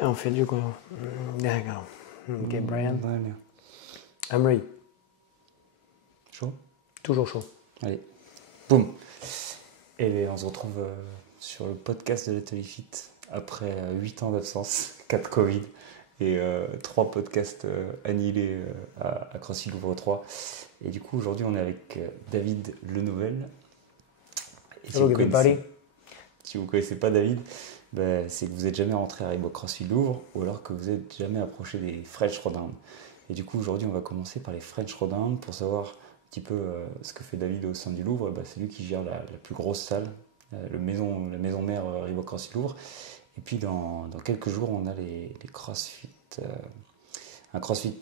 On fait du coup. D'accord. Ok, Brian. I'm ready. Chaud? Toujours chaud. Allez, boum. Et on se retrouve sur le podcast de l'Atelier Fit après 8 ans d'absence, 4 Covid et 3 podcasts annihilés à CrossFit Louvre 3. Et du coup, aujourd'hui, on est avec David Lenouvel. Et Hello, everybody. Si vous ne connaissez pas David, c'est que vous n'êtes jamais rentré à Reebok CrossFit Louvre ou alors que vous n'êtes jamais approché des French Throwdown. Et du coup, aujourd'hui, on va commencer par les French Throwdown pour savoir un petit peu ce que fait David au sein du Louvre. C'est lui qui gère la plus grosse salle, la maison mère Reebok CrossFit Louvre. Et puis dans quelques jours, on a les CrossFit, un CrossFit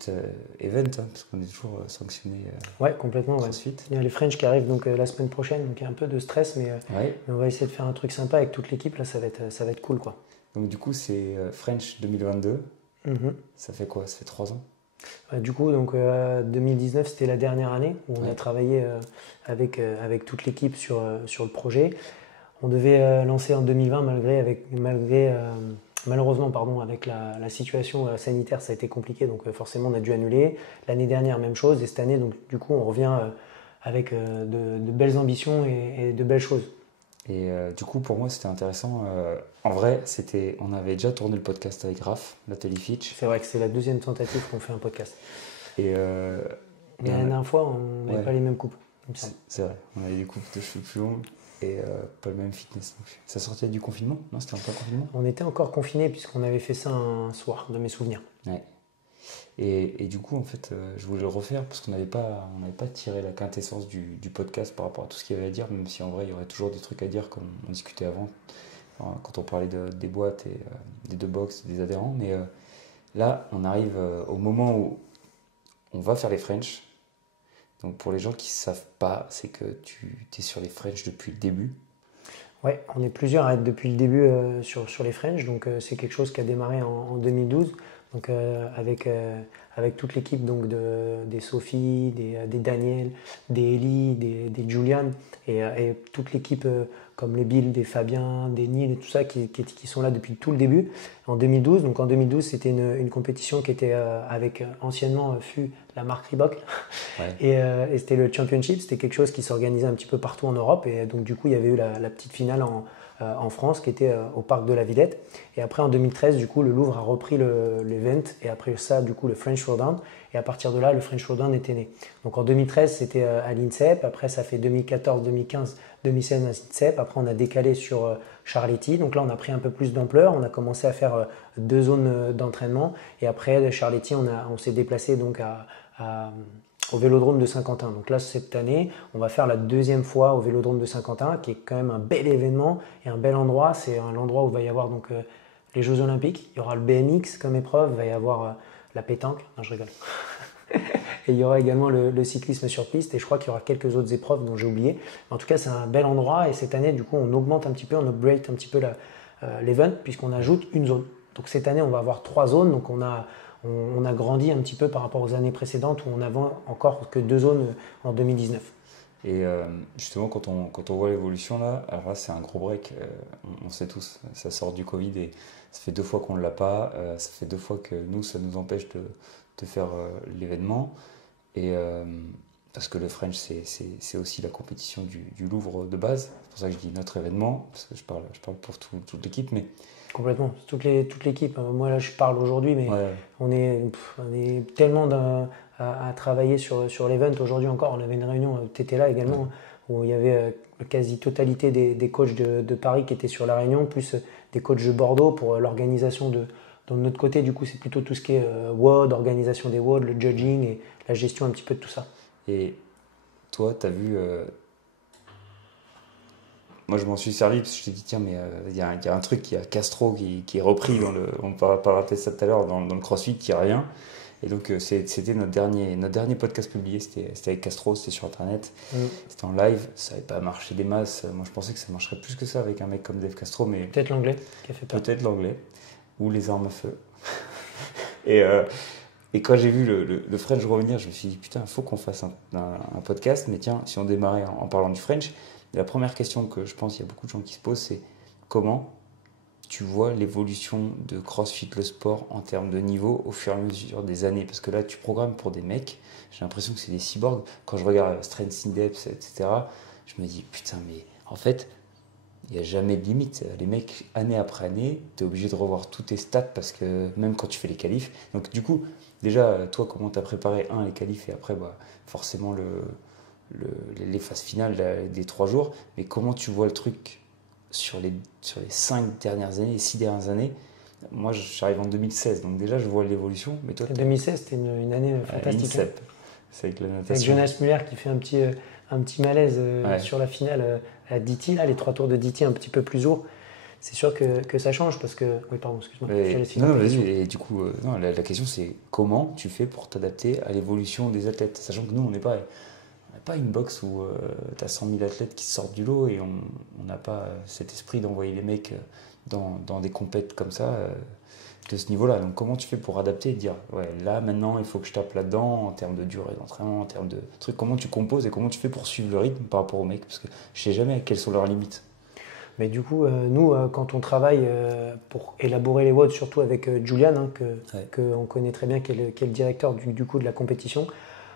event, parce qu'on est toujours sanctionné Ouais, complètement. CrossFit. Ouais. Il y a les French qui arrivent donc la semaine prochaine, donc il y a un peu de stress, mais on va essayer de faire un truc sympa avec toute l'équipe. Là, ça va être cool, quoi. Donc du coup, c'est French 2022. Ça fait quoi? Ça fait 3 ans? Du coup, donc 2019, c'était la dernière année où on Ouais. a travaillé avec toute l'équipe sur le projet. On devait lancer en 2020 malheureusement, avec la situation sanitaire, ça a été compliqué, donc forcément on a dû annuler. L'année dernière, même chose, et cette année, donc du coup, on revient avec de belles ambitions et de belles choses. Et du coup, pour moi, c'était intéressant. En vrai, on avait déjà tourné le podcast avec Raph, l'Atelier Fitch. C'est vrai que c'est la deuxième tentative qu'on fait un podcast. Et Mais la dernière fois, on n'avait pas les mêmes coupes. C'est vrai, on avait des coupes de cheveux plus longues et pas le même fitness. Donc, ça sortait du confinement? Non, c'était en plein confinement? On était encore confinés puisqu'on avait fait ça un soir, de mes souvenirs. Ouais. Et du coup, en fait, je voulais le refaire parce qu'on n'avait pas tiré la quintessence du podcast par rapport à tout ce qu'il y avait à dire, même si en vrai, il y aurait toujours des trucs à dire comme on discutait avant, quand on parlait des boîtes et des deux box, des adhérents. Mais là, on arrive au moment où on va faire les French. Donc pour les gens qui ne savent pas, c'est que tu es sur les French depuis le début. Ouais, on est plusieurs à être depuis le début sur les French, donc c'est quelque chose qui a démarré en 2012, donc avec toute l'équipe donc des Sophie, des Daniel, des Ellie, des Julian et toute l'équipe comme les Bill, des Fabien, des Neil et tout ça qui sont là depuis tout le début en 2012. Donc en 2012 c'était une compétition qui était avec anciennement fut la marque Reebok. Ouais. Et c'était le Championship, c'était quelque chose qui s'organisait un petit peu partout en Europe. Et donc, du coup, il y avait eu la petite finale en France qui était au parc de la Villette. Et après, en 2013, du coup, le Louvre a repris l'event. Et après ça, du coup, le French Throwdown. Et à partir de là, le French Throwdown était né. Donc en 2013, c'était à l'INSEP. Après, ça fait 2014, 2015, 2016 à l'INSEP. Après, on a décalé sur Charletti. Donc là, on a pris un peu plus d'ampleur. On a commencé à faire 2 zones d'entraînement. Et après, de Charletti, on s'est déplacé donc au Vélodrome de Saint-Quentin. Donc là, cette année, on va faire la 2e fois au Vélodrome de Saint-Quentin, qui est quand même un bel événement et un bel endroit. C'est l'endroit où il va y avoir donc, les Jeux Olympiques. Il y aura le BMX comme épreuve, il va y avoir la pétanque. Non, je rigole. Et il y aura également le cyclisme sur piste et je crois qu'il y aura quelques autres épreuves dont j'ai oublié. En tout cas, c'est un bel endroit et cette année, du coup, on augmente un petit peu, on upgrade un petit peu l'event puisqu'on ajoute une zone. Donc cette année, on va avoir 3 zones. Donc on a grandi un petit peu par rapport aux années précédentes où on n'avait encore que 2 zones en 2019. Et justement, quand on voit l'évolution là, alors là c'est un gros break, on sait tous, ça sort du Covid et ça fait 2 fois qu'on ne l'a pas, ça fait 2 fois que nous, ça nous empêche de faire l'événement. Et parce que le French, c'est aussi la compétition du Louvre de base, c'est pour ça que je dis notre événement, parce que je parle pour toute l'équipe, mais... Complètement, toute l'équipe. Moi là je parle aujourd'hui, mais Ouais. on est tellement à travailler sur l'event. Aujourd'hui encore, on avait une réunion, tu étais là également, où il y avait la quasi-totalité des coachs de Paris qui étaient sur la réunion, plus des coachs de Bordeaux pour l'organisation de notre côté. Du coup, c'est plutôt tout ce qui est WOD, organisation des WOD, le judging et la gestion un petit peu de tout ça. Et toi, tu as vu... Moi, je m'en suis servi parce que je t'ai dit, tiens, mais il y a un truc, il y a Castro qui est repris on parlera peut-être ça tout à l'heure dans le CrossFit qui revient. Et donc, c'était notre dernier podcast publié, c'était avec Castro, c'était sur Internet, c'était en live, ça n'avait pas marché des masses. Moi, je pensais que ça marcherait plus que ça avec un mec comme Dave Castro, mais Peut-être l'anglais qui a fait peur. peut-être l'anglais ou les armes à feu. Et quand j'ai vu le French revenir, je me suis dit, putain, il faut qu'on fasse un podcast, mais tiens, si on démarrait en parlant du French. La première question que je pense qu'il y a beaucoup de gens qui se posent, c'est comment tu vois l'évolution de CrossFit le sport en termes de niveau au fur et à mesure des années? Parce que là, tu programmes pour des mecs, j'ai l'impression que c'est des cyborgs. Quand je regarde Strength Index, etc., je me dis, putain, mais en fait, il n'y a jamais de limite. Les mecs, année après année, tu es obligé de revoir tous tes stats parce que même quand tu fais les qualifs. Donc, du coup, déjà, toi, comment tu as préparé, les qualifs et après, forcément, les phases finales des 3 jours. Mais comment tu vois le truc sur les 5 dernières années, les 6 dernières années? Moi, j'arrive en 2016, donc déjà, je vois l'évolution. Mais toi, 2016, c'était une année fantastique. INSEP, c'est avec la Avec natation. Jonas Muller qui fait un petit malaise Ouais. sur la finale à DT, là, les 3 tours de DT un petit peu plus lourds. C'est sûr que ça change parce que. Oui, pardon, excuse-moi. Non, vas-y. Et du coup, non, la question, c'est comment tu fais pour t'adapter à l'évolution des athlètes? Sachant que nous, on n'est pas une boxe où tu as 100 000 athlètes qui sortent du lot et on n'a pas cet esprit d'envoyer les mecs dans des compètes comme ça, de ce niveau-là. Donc, comment tu fais pour adapter et dire, ouais, là, maintenant, il faut que je tape là-dedans en termes de durée d'entraînement, en termes de trucs? Comment tu composes et comment tu fais pour suivre le rythme par rapport aux mecs? Parce que je sais jamais quelles sont leurs limites. Mais du coup, nous, quand on travaille pour élaborer les WOD, surtout avec Julian, qu'on connaît très bien, qui est le directeur du coup de la compétition,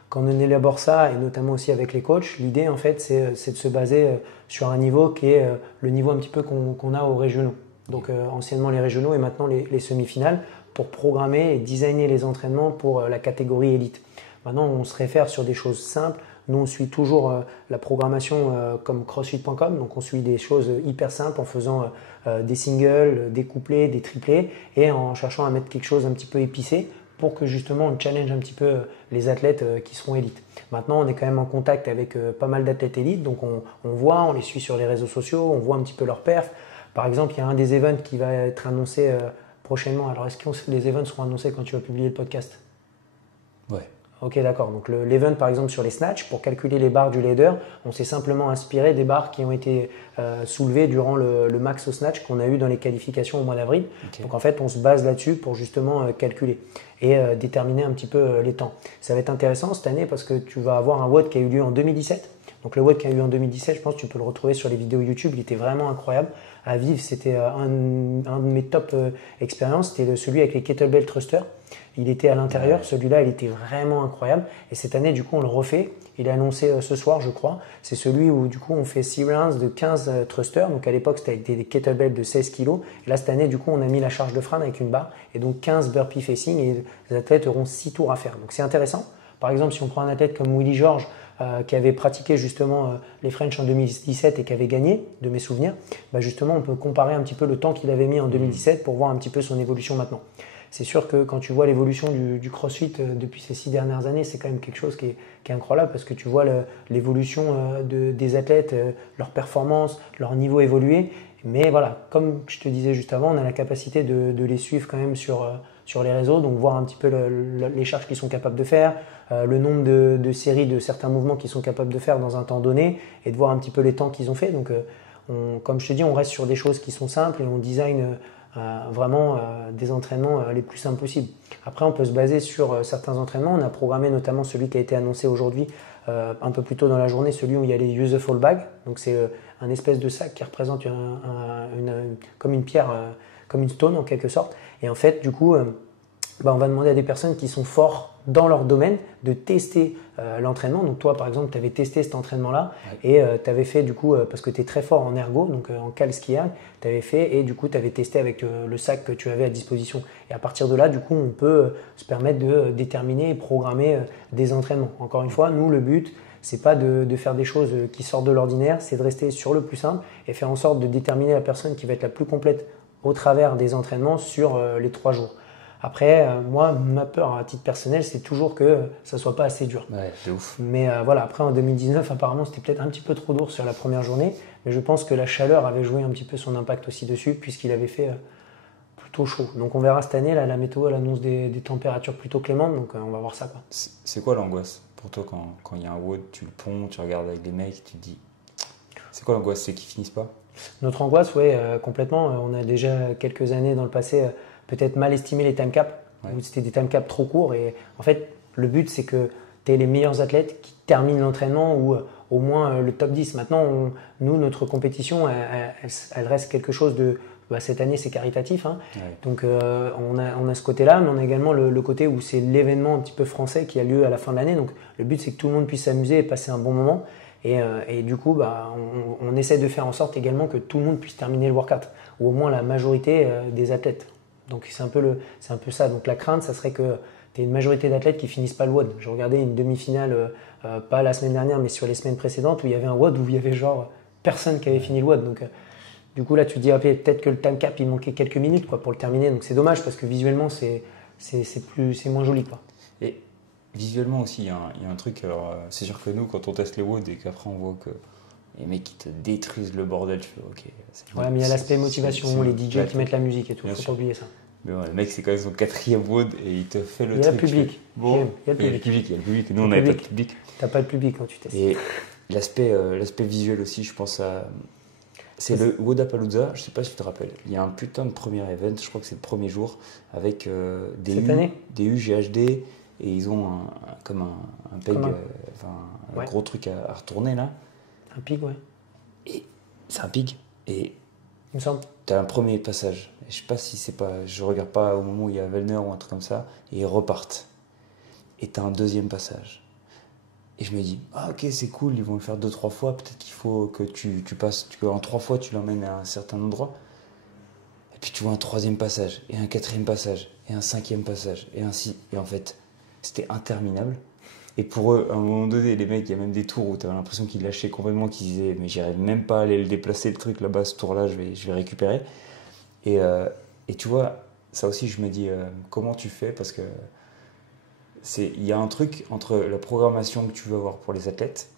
quand on élabore ça, et notamment aussi avec les coachs, l'idée, en fait, c'est de se baser sur un niveau qui est le niveau un petit peu qu'on a aux régionaux. Donc, anciennement les régionaux et maintenant les semi-finales, pour programmer et designer les entraînements pour la catégorie élite. Maintenant, on se réfère sur des choses simples. Nous, on suit toujours la programmation comme CrossFit.com. Donc, on suit des choses hyper simples en faisant des singles, des couplets, des triplés et en cherchant à mettre quelque chose un petit peu épicé pour que justement on challenge un petit peu les athlètes qui seront élites. Maintenant, on est quand même en contact avec pas mal d'athlètes élites. Donc, on voit, on les suit sur les réseaux sociaux, on voit un petit peu leurs perfs. Par exemple, il y a un des events qui va être annoncé prochainement. Alors, est-ce que les events seront annoncés quand tu vas publier le podcast? Ouais. Ok, d'accord. Donc l'event, par exemple, sur les snatchs, pour calculer les barres du leader, on s'est simplement inspiré des barres qui ont été soulevées durant le max au snatch qu'on a eu dans les qualifications au mois d'avril. Okay. Donc en fait, on se base là-dessus pour justement calculer et déterminer un petit peu les temps. Ça va être intéressant cette année parce que tu vas avoir un WOD qui a eu lieu en 2017. Donc le WOD qui a eu lieu en 2017, je pense que tu peux le retrouver sur les vidéos YouTube. Il était vraiment incroyable à vivre. C'était un de mes top expériences. C'était celui avec les kettlebell thrusters. Il était à l'intérieur, celui-là, il était vraiment incroyable. Et cette année, du coup, on le refait. Il est annoncé ce soir, je crois. C'est celui où, du coup, on fait 6 rounds de 15 thrusters. Donc, à l'époque, c'était avec des kettlebells de 16 kg. Et là, cette année, du coup, on a mis la charge de frein avec une barre. Et donc, 15 burpee facing. Et les athlètes auront 6 tours à faire. Donc, c'est intéressant. Par exemple, si on prend un athlète comme Willy George, qui avait pratiqué justement les French en 2017 et qui avait gagné, de mes souvenirs, justement, on peut comparer un petit peu le temps qu'il avait mis en 2017 pour voir un petit peu son évolution maintenant. C'est sûr que quand tu vois l'évolution du CrossFit depuis ces 6 dernières années, c'est quand même quelque chose qui est incroyable parce que tu vois l'évolution des athlètes, leur performance, leur niveau évoluer. Mais voilà, comme je te disais juste avant, on a la capacité de les suivre quand même sur les réseaux, donc voir un petit peu les charges qu'ils sont capables de faire, le nombre de séries de certains mouvements qu'ils sont capables de faire dans un temps donné et de voir un petit peu les temps qu'ils ont fait. Donc, comme je te dis, on reste sur des choses qui sont simples et on design vraiment des entraînements les plus simples possibles. Après, on peut se baser sur certains entraînements. On a programmé notamment celui qui a été annoncé aujourd'hui, un peu plus tôt dans la journée, celui où il y a les useful bags. Donc, c'est un espèce de sac qui représente comme une pierre, comme une stone en quelque sorte. Et en fait, du coup, on va demander à des personnes qui sont forts dans leur domaine de tester l'entraînement. Donc toi, par exemple, tu avais testé cet entraînement-là et tu avais fait du coup, parce que tu es très fort en ergo, donc en cale skiing, tu avais fait et du coup, tu avais testé avec le sac que tu avais à disposition. Et à partir de là, du coup, on peut se permettre de déterminer et programmer des entraînements. Encore une fois, nous, le but, c'est pas de faire des choses qui sortent de l'ordinaire, c'est de rester sur le plus simple et faire en sorte de déterminer la personne qui va être la plus complète au travers des entraînements sur les 3 jours. Après, moi, ma peur à titre personnel, c'est toujours que ça ne soit pas assez dur. Ouais, c'est ouf. Mais voilà, après en 2019, apparemment, c'était peut-être un petit peu trop dur sur la première journée. Mais je pense que la chaleur avait joué un petit peu son impact aussi dessus, puisqu'il avait fait plutôt chaud. Donc on verra cette année, là, la météo elle annonce des températures plutôt clémentes, donc on va voir ça, quoi. C'est quoi l'angoisse pour toi quand il y a un WOD, tu le ponds, tu regardes avec les mecs, tu te dis. C'est quoi l'angoisse? C'est qu'ils finissent pas? Notre angoisse, oui, complètement. On a déjà quelques années dans le passé peut-être mal estimé les time caps, où c'était des time caps trop courts. Et en fait, le but, c'est que tu aies les meilleurs athlètes qui terminent l'entraînement ou au moins le top 10. Maintenant, nous, notre compétition, elle reste quelque chose de cette année c'est caritatif. Hein. Ouais. Donc on a ce côté-là, mais on a également le côté où c'est l'événement un petit peu français qui a lieu à la fin de l'année. Donc le but c'est que tout le monde puisse s'amuser et passer un bon moment. Et du coup, on essaie de faire en sorte également que tout le monde puisse terminer le workout, ou au moins la majorité des athlètes. Donc c'est un peu ça. Donc la crainte, ça serait que tu aies une majorité d'athlètes qui finissent pas le WOD. J'ai regardé une demi-finale, pas la semaine dernière, mais sur les semaines précédentes, où il y avait un WOD où il y avait genre personne qui avait fini le WOD. Donc du coup là, tu te dis peut-être que le time cap il manquait quelques minutes pour le terminer. Donc c'est dommage parce que visuellement c'est moins joli quoi. Et visuellement aussi, il y a un truc. C'est sûr que nous, quand on teste les WOD et qu'après on voit que les mecs qui te détruisent le bordel, tu fais ok. Voilà, mais il y a l'aspect motivation, les DJ qui mettent la musique et tout. Faut pas oublier ça. Mais ouais, le mec, c'est quand même son 4e WOD et il te fait le truc. Il y a le public. Bon, il y a le public. Et nous, on n'avait pas de public. T'as pas de public quand tu testes. Et l'aspect visuel aussi, je pense à. C'est le Wodapalooza, je sais pas si tu te rappelles. Il y a un putain de premier event, je crois que c'est le premier jour, avec des UGHD et ils ont comme un peg, un gros truc à retourner là. Un pig, ouais. Et c'est un pig. Et il me semble. Tu as un premier passage. Et je sais pas si c'est pas. Je regarde pas au moment où il y a Vellner ou un truc comme ça. Et ils repartent. Et tu as un deuxième passage. Et je me dis, ah ok, c'est cool, ils vont le faire 2-3 fois. Peut-être qu'il faut que tu passes. En 3 fois, tu l'emmènes à un certain endroit. Et puis tu vois un 3e passage. Et un 4e passage. Et un 5e passage. Et ainsi. Et en fait, c'était interminable. Et pour eux, à un moment donné, les mecs, il y a même des tours où tu avais l'impression qu'ils lâchaient complètement, qu'ils disaient mais j'arrive même pas à aller le déplacer, le truc là-bas, ce tour-là, je vais récupérer. Et tu vois, ça aussi, je me dis comment tu fais, parce que il y a un truc entre la programmation que tu veux avoir pour les athlètes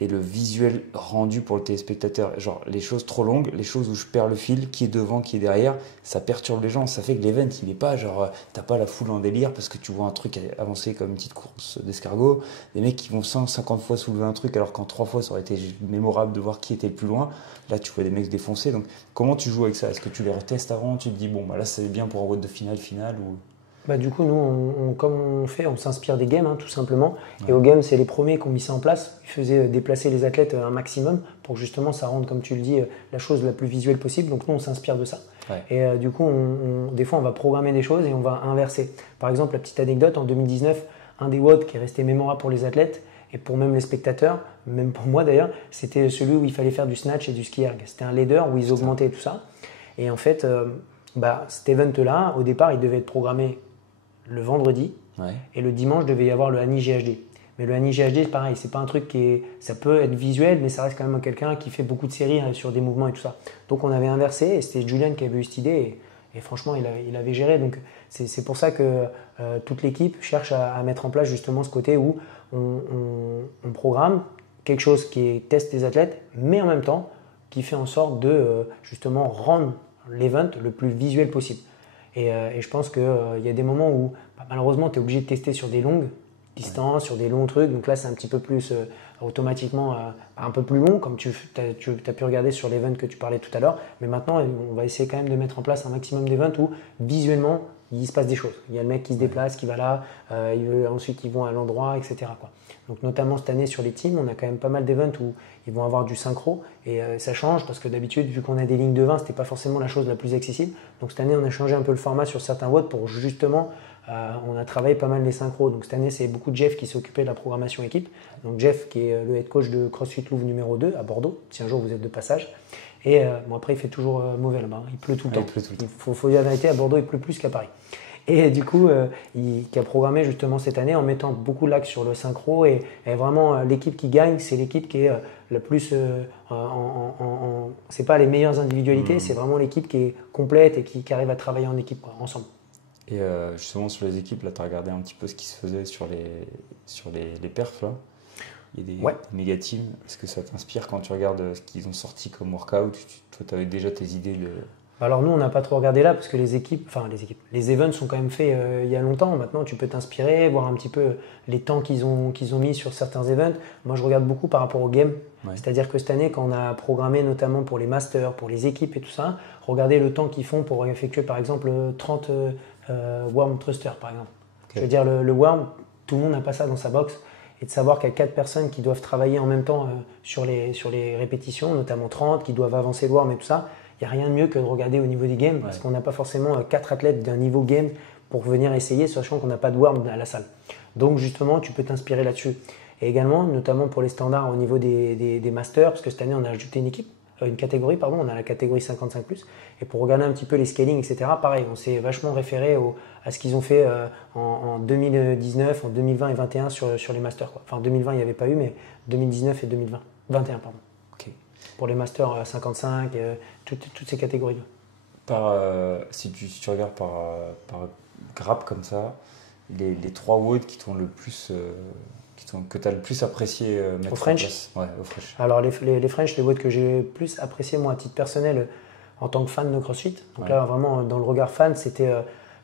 et le visuel rendu pour le téléspectateur. Genre les choses trop longues, les choses où je perds le fil, qui est devant, qui est derrière, ça perturbe les gens. Ça fait que l'event, il n'est pas genre, t'as pas la foule en délire parce que tu vois un truc avancer comme une petite course d'escargot. Des mecs qui vont 150 fois soulever un truc alors qu'en 3 fois ça aurait été mémorable de voir qui était le plus loin. Là tu vois des mecs se défoncer. Donc comment tu joues avec ça? Est-ce que tu les retestes avant? Tu te dis bon bah là c'est bien pour un vote de finale ou... Du coup, nous, comme on fait, on s'inspire des games, hein, tout simplement. Ouais. Et aux games, c'est les premiers qui ont mis ça en place. Ils faisaient déplacer les athlètes un maximum pour que justement ça rende, comme tu le dis, la chose la plus visuelle possible. Donc nous, on s'inspire de ça. Ouais. Et du coup, des fois, on va programmer des choses et on va inverser. Par exemple, la petite anecdote, en 2019, un des WOD qui est resté mémorable pour les athlètes et pour même les spectateurs, même pour moi d'ailleurs, c'était celui où il fallait faire du snatch et du ski erg. C'était un leader où ils augmentaient tout ça. Et en fait, cet event-là, au départ, il devait être programmé le vendredi, ouais. Et le dimanche devait y avoir le Hani GHD. Mais le Hani GHD, c'est pareil, c'est pas un truc ça peut être visuel, mais ça reste quand même quelqu'un qui fait beaucoup de séries sur des mouvements et tout ça. Donc on avait inversé et c'était Julian qui avait eu cette idée et franchement il avait géré. Donc c'est pour ça que toute l'équipe cherche à mettre en place justement ce côté où on programme quelque chose qui teste les athlètes, mais en même temps qui fait en sorte de justement rendre l'event le plus visuel possible. Et je pense qu'il y a des moments où malheureusement tu es obligé de tester sur des longues distances, ouais. Sur des longs trucs. Donc là c'est un petit peu plus automatiquement un peu plus long comme tu as pu regarder sur l'event que tu parlais tout à l'heure. Mais maintenant on va essayer quand même de mettre en place un maximum d'events où visuellement il se passe des choses. Il y a le mec qui se déplace, qui va là, ensuite ils vont à l'endroit, etc. quoi. Donc notamment cette année sur les teams, on a quand même pas mal d'events où ils vont avoir du synchro et ça change parce que d'habitude, vu qu'on a des lignes de 20, c'était pas forcément la chose la plus accessible. Donc cette année, on a changé un peu le format sur certains WOD pour justement, on a travaillé pas mal les synchros. Donc cette année, c'est beaucoup de Jeff qui s'occupait de la programmation équipe. Donc Jeff qui est le head coach de CrossFit Louvre numéro 2 à Bordeaux, si un jour vous êtes de passage. Et après, il fait toujours mauvais là-bas, il pleut tout le temps. Il faut dire la vérité, à Bordeaux, il pleut plus qu'à Paris. Et du coup, qui a programmé justement cette année en mettant beaucoup l'axe sur le synchro. Et vraiment, l'équipe qui gagne, c'est l'équipe qui est la plus. C'est pas les meilleures individualités, c'est vraiment l'équipe qui est complète et qui arrive à travailler en équipe, ensemble. Et justement, sur les équipes, là, tu as regardé un petit peu ce qui se faisait sur les perfs, là. Il y a des méga teams. Est-ce que ça t'inspire quand tu regardes ce qu'ils ont sorti comme workout? Toi, tu avais déjà tes idées de. Alors nous, on n'a pas trop regardé là parce que les events sont quand même faits il y a longtemps. Maintenant, tu peux t'inspirer, voir un petit peu les temps qu'ils ont mis sur certains events. Moi, je regarde beaucoup par rapport aux games. Ouais. C'est-à-dire que cette année, quand on a programmé notamment pour les masters, pour les équipes et tout ça, regardez le temps qu'ils font pour effectuer par exemple 30 worm thrusters par exemple. Okay. Je veux dire, le worm, tout le monde n'a pas ça dans sa box. Et de savoir qu'il y a 4 personnes qui doivent travailler en même temps sur les répétitions, notamment 30, qui doivent avancer le worm et tout ça. Il il n'y a rien de mieux que de regarder au niveau des games, parce qu'on n'a pas forcément 4 athlètes d'un niveau game pour venir essayer, sachant qu'on n'a pas de warm à la salle. Donc justement, tu peux t'inspirer là-dessus. Et également, notamment pour les standards au niveau des masters, parce que cette année, on a ajouté une catégorie, on a la catégorie 55+. Et pour regarder un petit peu les scaling, etc., pareil, on s'est vachement référé à ce qu'ils ont fait en 2019, en 2020 et 2021 sur les masters, quoi. Enfin, en 2020, il n'y avait pas eu, mais 2019 et 2020. 21, pardon. Okay. Pour les masters 55, toutes ces catégories-là. Si tu regardes par grappe comme ça, les 3 WOD qui t'ont le plus... que tu as le plus apprécié mettre au French. Ouais, au French. Alors les French, les WOD que j'ai le plus apprécié moi à titre personnel en tant que fan de CrossFit. Donc là vraiment dans le regard fan, c'était,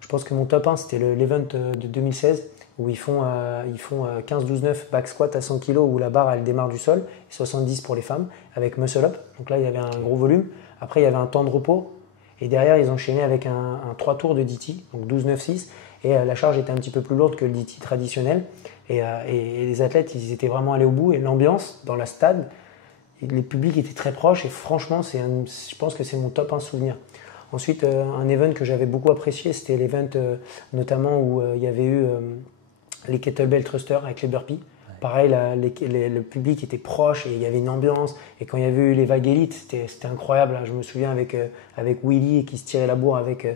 je pense que mon top 1 c'était l'event de 2016 où ils font 15-12-9 back squat à 100 kg où la barre elle démarre du sol, et 70 pour les femmes avec muscle up. Donc là il y avait un gros volume. Après il y avait un temps de repos et derrière ils enchaînaient avec un 3 tours de DT, donc 12-9-6. Et la charge était un petit peu plus lourde que le DT traditionnel. Et les athlètes, ils étaient vraiment allés au bout. Et l'ambiance dans la stade, les publics étaient très proches. Et franchement, je pense que c'est mon top 1 souvenir. Ensuite, un event que j'avais beaucoup apprécié, c'était l'event notamment où il y avait eu les kettlebell thrusters avec les burpees. Pareil, le public était proche et il y avait une ambiance. Et quand il y avait eu les vagues élites, c'était incroyable. Je me souviens avec Willy qui se tirait la bourre avec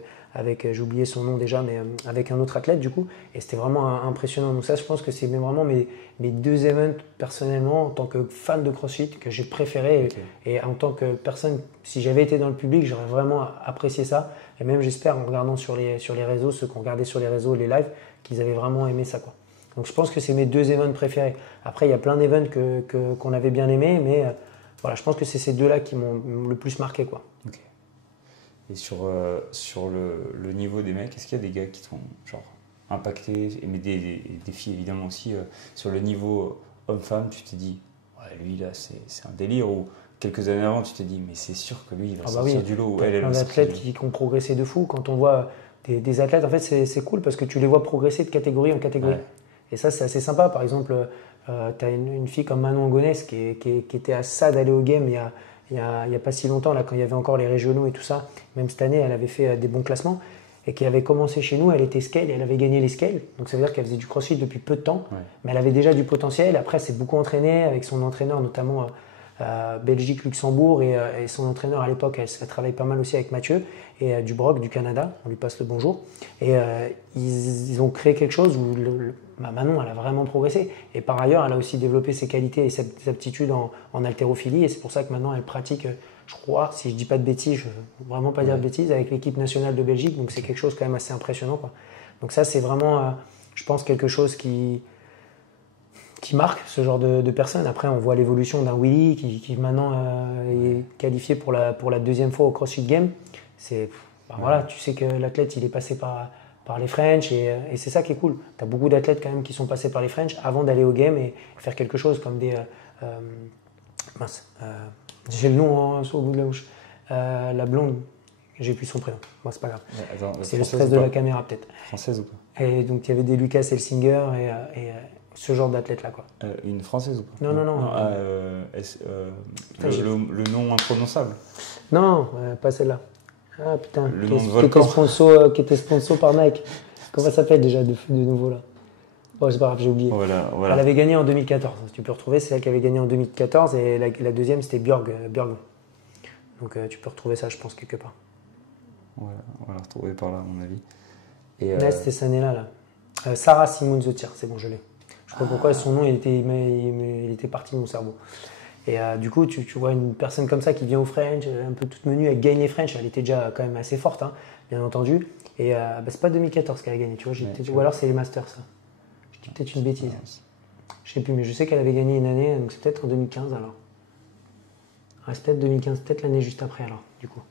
j'ai oublié son nom déjà, mais avec un autre athlète du coup, et c'était vraiment impressionnant. Donc ça, je pense que c'est vraiment mes 2 events personnellement en tant que fan de CrossFit que j'ai préféré. Okay. Et en tant que personne, si j'avais été dans le public, j'aurais vraiment apprécié ça. Et même j'espère en regardant sur les réseaux, ceux qui ont regardé sur les réseaux, les lives, qu'ils avaient vraiment aimé ça, quoi. Donc je pense que c'est mes 2 events préférés. Après, il y a plein d'events qu'on avait bien aimés, mais voilà, je pense que c'est ces 2-là qui m'ont le plus marqué, quoi. Okay. Et sur le niveau des mecs, est-ce qu'il y a des gars qui t'ont impacté, mais des filles évidemment aussi, sur le niveau homme-femme, tu t'es dit, ouais, lui là c'est un délire, ou quelques années avant tu t'es dit, mais c'est sûr que lui il va sortir du lot. Il y a plein d'athlètes qui ont progressé de fou. Quand on voit des athlètes, en fait c'est cool parce que tu les vois progresser de catégorie en catégorie. Ouais. Et ça c'est assez sympa. Par exemple, tu as une fille comme Manon Gonès qui était à ça d'aller au game il n'y a pas si longtemps, là, quand il y avait encore les régionaux et tout ça. Même cette année, elle avait fait des bons classements et qui avait commencé chez nous. Elle était scale et elle avait gagné les scales. Donc ça veut dire qu'elle faisait du crossfit depuis peu de temps, mais elle avait déjà du potentiel. Après, elle s'est beaucoup entraînée avec son entraîneur, notamment Belgique, Luxembourg, et son entraîneur à l'époque, elle travaille pas mal aussi avec Mathieu et Dubroc du Canada. On lui passe le bonjour. Et ils ont créé quelque chose où Manon, elle a vraiment progressé. Et par ailleurs, elle a aussi développé ses qualités et ses aptitudes en haltérophilie. Et c'est pour ça que maintenant, elle pratique, je crois, si je ne dis pas de bêtises, je ne veux vraiment pas dire de bêtises, avec l'équipe nationale de Belgique. Donc c'est quelque chose quand même assez impressionnant, quoi. Donc ça, c'est vraiment, je pense, quelque chose qui marque ce genre de personnes. Après, on voit l'évolution d'un Willy qui maintenant est qualifié pour la 2e fois au CrossFit Games. Voilà, tu sais que l'athlète, il est passé par les French et c'est ça qui est cool. Tu as beaucoup d'athlètes quand même qui sont passés par les French avant d'aller au game et faire quelque chose comme des... j'ai le nom au bout de la bouche. La blonde, j'ai plus son prénom. Bon, c'est pas grave. C'est le stress de la caméra peut-être. Française ou pas? Et donc il y avait des Lucas Helsinger et ce genre d'athlète là, quoi. Une française ou pas? Non. Le nom imprononçable? Non, pas celle-là. Ah putain, qui était sponsor par Nike. Comment ça s'appelle déjà de nouveau là? Bon, c'est pas grave, j'ai oublié. Voilà. Elle avait gagné en 2014. Tu peux retrouver, c'est elle qui avait gagné en 2014 et la 2e c'était Björg. Donc tu peux retrouver ça, je pense, quelque part. Ouais, on va la retrouver par là, à mon avis. Et c'était cette année-là. Là. Sarah Simon Zotier, c'est bon, je l'ai. Je sais pas pourquoi son nom il était parti de mon cerveau. Et du coup, tu vois une personne comme ça qui vient au French, un peu toute menue, elle gagne les French, elle était déjà quand même assez forte, hein, bien entendu. Et c'est pas 2014 qu'elle a gagné, tu vois, ou alors c'est les Masters, ça. Je dis peut-être une bêtise. Je sais plus, mais je sais qu'elle avait gagné une année, donc c'est peut-être en 2015 alors. Ouais, c'est peut-être 2015, peut-être l'année juste après alors, du coup.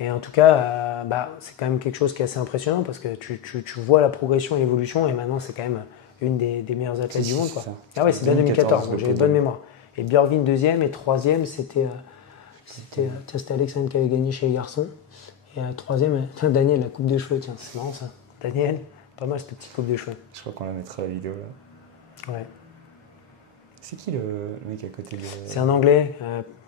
Et en tout cas, c'est quand même quelque chose qui est assez impressionnant parce que tu vois la progression et l'évolution et maintenant c'est quand même une des meilleures athlètes du monde, quoi. Ah ouais, c'est bien 2014, donc j'ai une bonne mémoire. Et Björvin 2e et 3e, c'était Alexandre qui avait gagné chez les garçons. Et 3e, Daniel, la coupe de cheveux, tiens, c'est marrant ça. Daniel, pas mal cette petite coupe de cheveux. Je crois qu'on la mettra à la vidéo là. Ouais. C'est qui le mec à côté de... C'est un Anglais,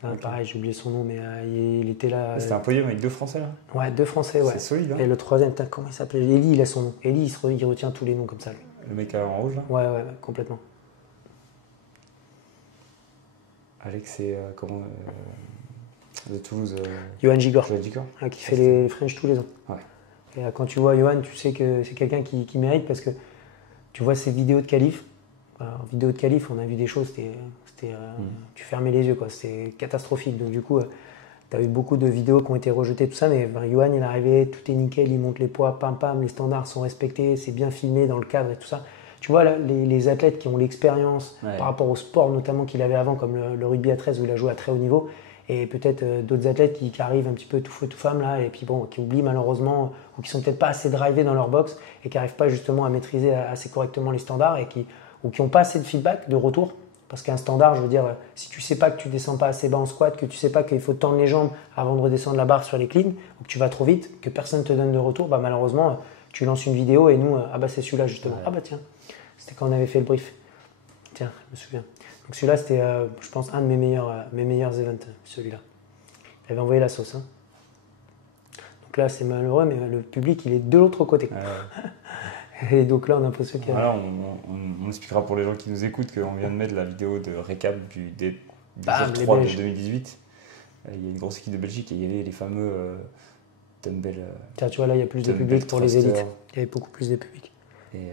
Ok. pareil, j'ai oublié son nom, mais il était là. C'était un podium avec 2 Français là. Ouais, 2 Français, ouais. C'est solide, hein. Et le troisième, putain, comment il s'appelait? Eli, il a son nom. Eli, il retient tous les noms comme ça, lui. Le mec en rouge là. Ouais, ouais, complètement. Alex, c'est comment de Toulouse. Johan Gigor, Joël Dicor. qui fait les French tous les ans. Ouais. Et quand tu vois Johan, tu sais que c'est quelqu'un qui mérite parce que tu vois ses vidéos de qualif. En vidéo de qualif, on a vu des choses, tu fermais les yeux, quoi. C'était catastrophique. Donc, du coup, tu as eu beaucoup de vidéos qui ont été rejetées, tout ça. Mais Johan, il est arrivé, tout est nickel, il monte les poids, pam pam, les standards sont respectés, c'est bien filmé dans le cadre et tout ça. Tu vois, là, les athlètes qui ont l'expérience par rapport au sport, notamment qu'il avait avant, comme le rugby à 13 où il a joué à très haut niveau, et peut-être d'autres athlètes qui arrivent un petit peu tout feu tout femme là, et puis bon, qui oublient malheureusement, ou qui sont peut-être pas assez drivés dans leur box, et qui n'arrivent pas justement à maîtriser assez correctement les standards, ou qui n'ont pas assez de feedback, de retour. Parce qu'un standard, je veux dire, si tu sais pas que tu descends pas assez bas en squat, que tu sais pas qu'il faut tendre les jambes avant de redescendre la barre sur les cleans, ou que tu vas trop vite, que personne te donne de retour, bah malheureusement, tu lances une vidéo et nous, ah bah c'est celui-là justement. Ouais. Ah bah tiens, c'était quand on avait fait le brief. Tiens, je me souviens. Donc celui-là, c'était, je pense, un de mes meilleurs events, celui-là. Il avait envoyé la sauce. Hein. Donc là, c'est malheureux, mais le public, il est de l'autre côté. Et donc là, on a l'impression qu'il y a... Voilà, on expliquera pour les gens qui nous écoutent qu'on vient de mettre la vidéo de récap des F3 de 2018. Il y a une grosse équipe de Belgique et il y avait les fameux dumbbell. Tiens, tu vois, là, il y a plus de public pour les élites. Il y avait beaucoup plus de public. Et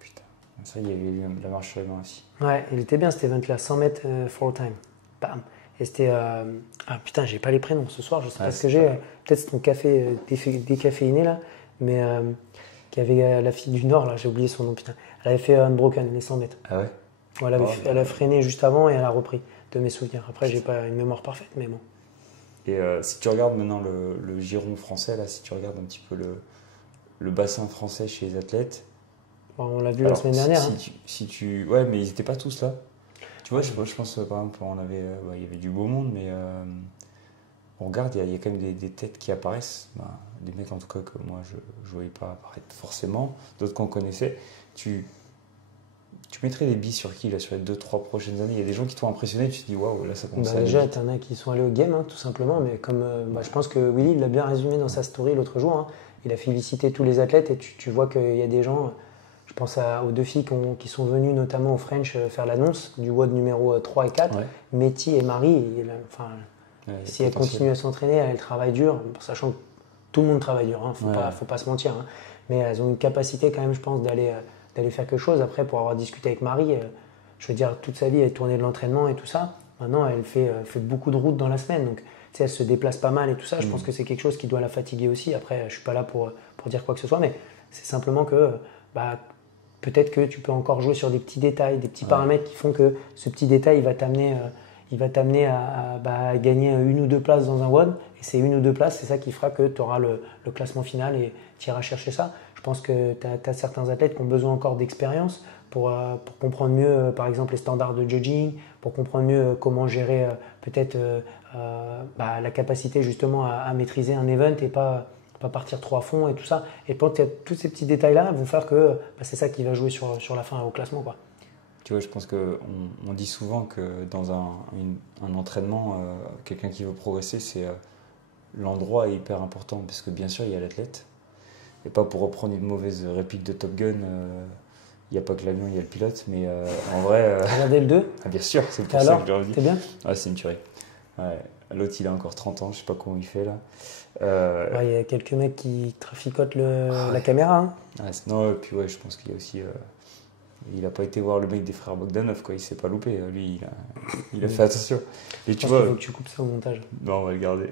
putain, ça, il y avait la marche sur les mains aussi. Ouais, il était bien cet event-là, 100 mètres four time. Bam. Et c'était... Ah putain, j'ai pas les prénoms ce soir, je sais pas ce que j'ai. Peut-être c'est ton café décaféiné là, mais... qui avait la fille du Nord, là, j'ai oublié son nom, putain. Elle avait fait Unbroken, les 100 mètres. Ah ouais. Ouais, elle a freiné juste avant et elle a repris, de mes souvenirs. Après, j'ai pas une mémoire parfaite, mais bon. Et si tu regardes maintenant le giron français, là, si tu regardes un petit peu le bassin français chez les athlètes. Bon, on l'a vu la semaine dernière. Ouais, mais ils n'étaient pas tous là. Tu vois, je pense par exemple, il y avait du beau monde, mais on regarde, il y a quand même des têtes qui apparaissent. Des mecs en tout cas que moi je ne voyais pas apparaître forcément, d'autres qu'on connaissait. Tu mettrais des billes sur qui là, sur les 2-3 prochaines années? Il y a des gens qui t'ont impressionné, tu te dis waouh, là ça commence à aller déjà, vite. t'en as qui sont allés au game, hein, tout simplement, mais comme je pense que Willy il l'a bien résumé dans sa story l'autre jour. Hein. Il a félicité tous les athlètes et tu vois qu'il y a des gens. Je pense aux 2 filles qui sont venues notamment au French faire l'annonce du WOD numéro 3 et 4, Ouais. Métis et Marie. Si elles Potentiel. continuent à s'entraîner, elles travaillent dur, sachant que tout le monde travaille dur, hein, faut pas se mentir. Hein. Mais elles ont une capacité quand même, je pense, d'aller faire quelque chose. Après, pour avoir discuté avec Marie, je veux dire, toute sa vie, elle tournait de l'entraînement et tout ça. Maintenant, elle fait beaucoup de routes dans la semaine. Donc, tu sais, elle se déplace pas mal et tout ça. Je pense que c'est quelque chose qui doit la fatiguer aussi. Après, je suis pas là pour dire quoi que ce soit, mais c'est simplement que peut-être que tu peux encore jouer sur des petits détails, des petits paramètres qui font que ce petit détail, il va t'amener à gagner 1 ou 2 places dans un WOD. Et ces 1 ou 2 places, c'est ça qui fera que tu auras le classement final et tu iras chercher ça. Je pense que tu as certains athlètes qui ont besoin encore d'expérience pour comprendre mieux, par exemple, les standards de judging, pour comprendre mieux comment gérer peut-être la capacité justement à maîtriser un event et pas partir trop à fond et tout ça. Et tous ces petits détails-là vont faire que c'est ça qui va jouer sur la fin au classement, quoi. Tu vois, je pense qu'on dit souvent que dans un entraînement, quelqu'un qui veut progresser, l'endroit est hyper important parce que bien sûr, il y a l'athlète. Et pas pour reprendre une mauvaise réplique de Top Gun, il n'y a pas que l'avion, il y a le pilote. Mais en vrai. Regardez le 2. Bien sûr, c'est pour ça que je leur dis. T'es bien? Ouais, c'est une tuerie. Ouais. L'autre, il a encore 30 ans, je sais pas comment il fait là. Il y a quelques mecs qui traficotent la caméra. Hein. Non, et puis ouais, je pense qu'il y a aussi. Il n'a pas été voir le mec des frères Bogdanov, quoi. Il s'est pas loupé. Lui, il a fait attention. Et tu vois. Il faut que tu coupes ça au montage. Non, on va le garder.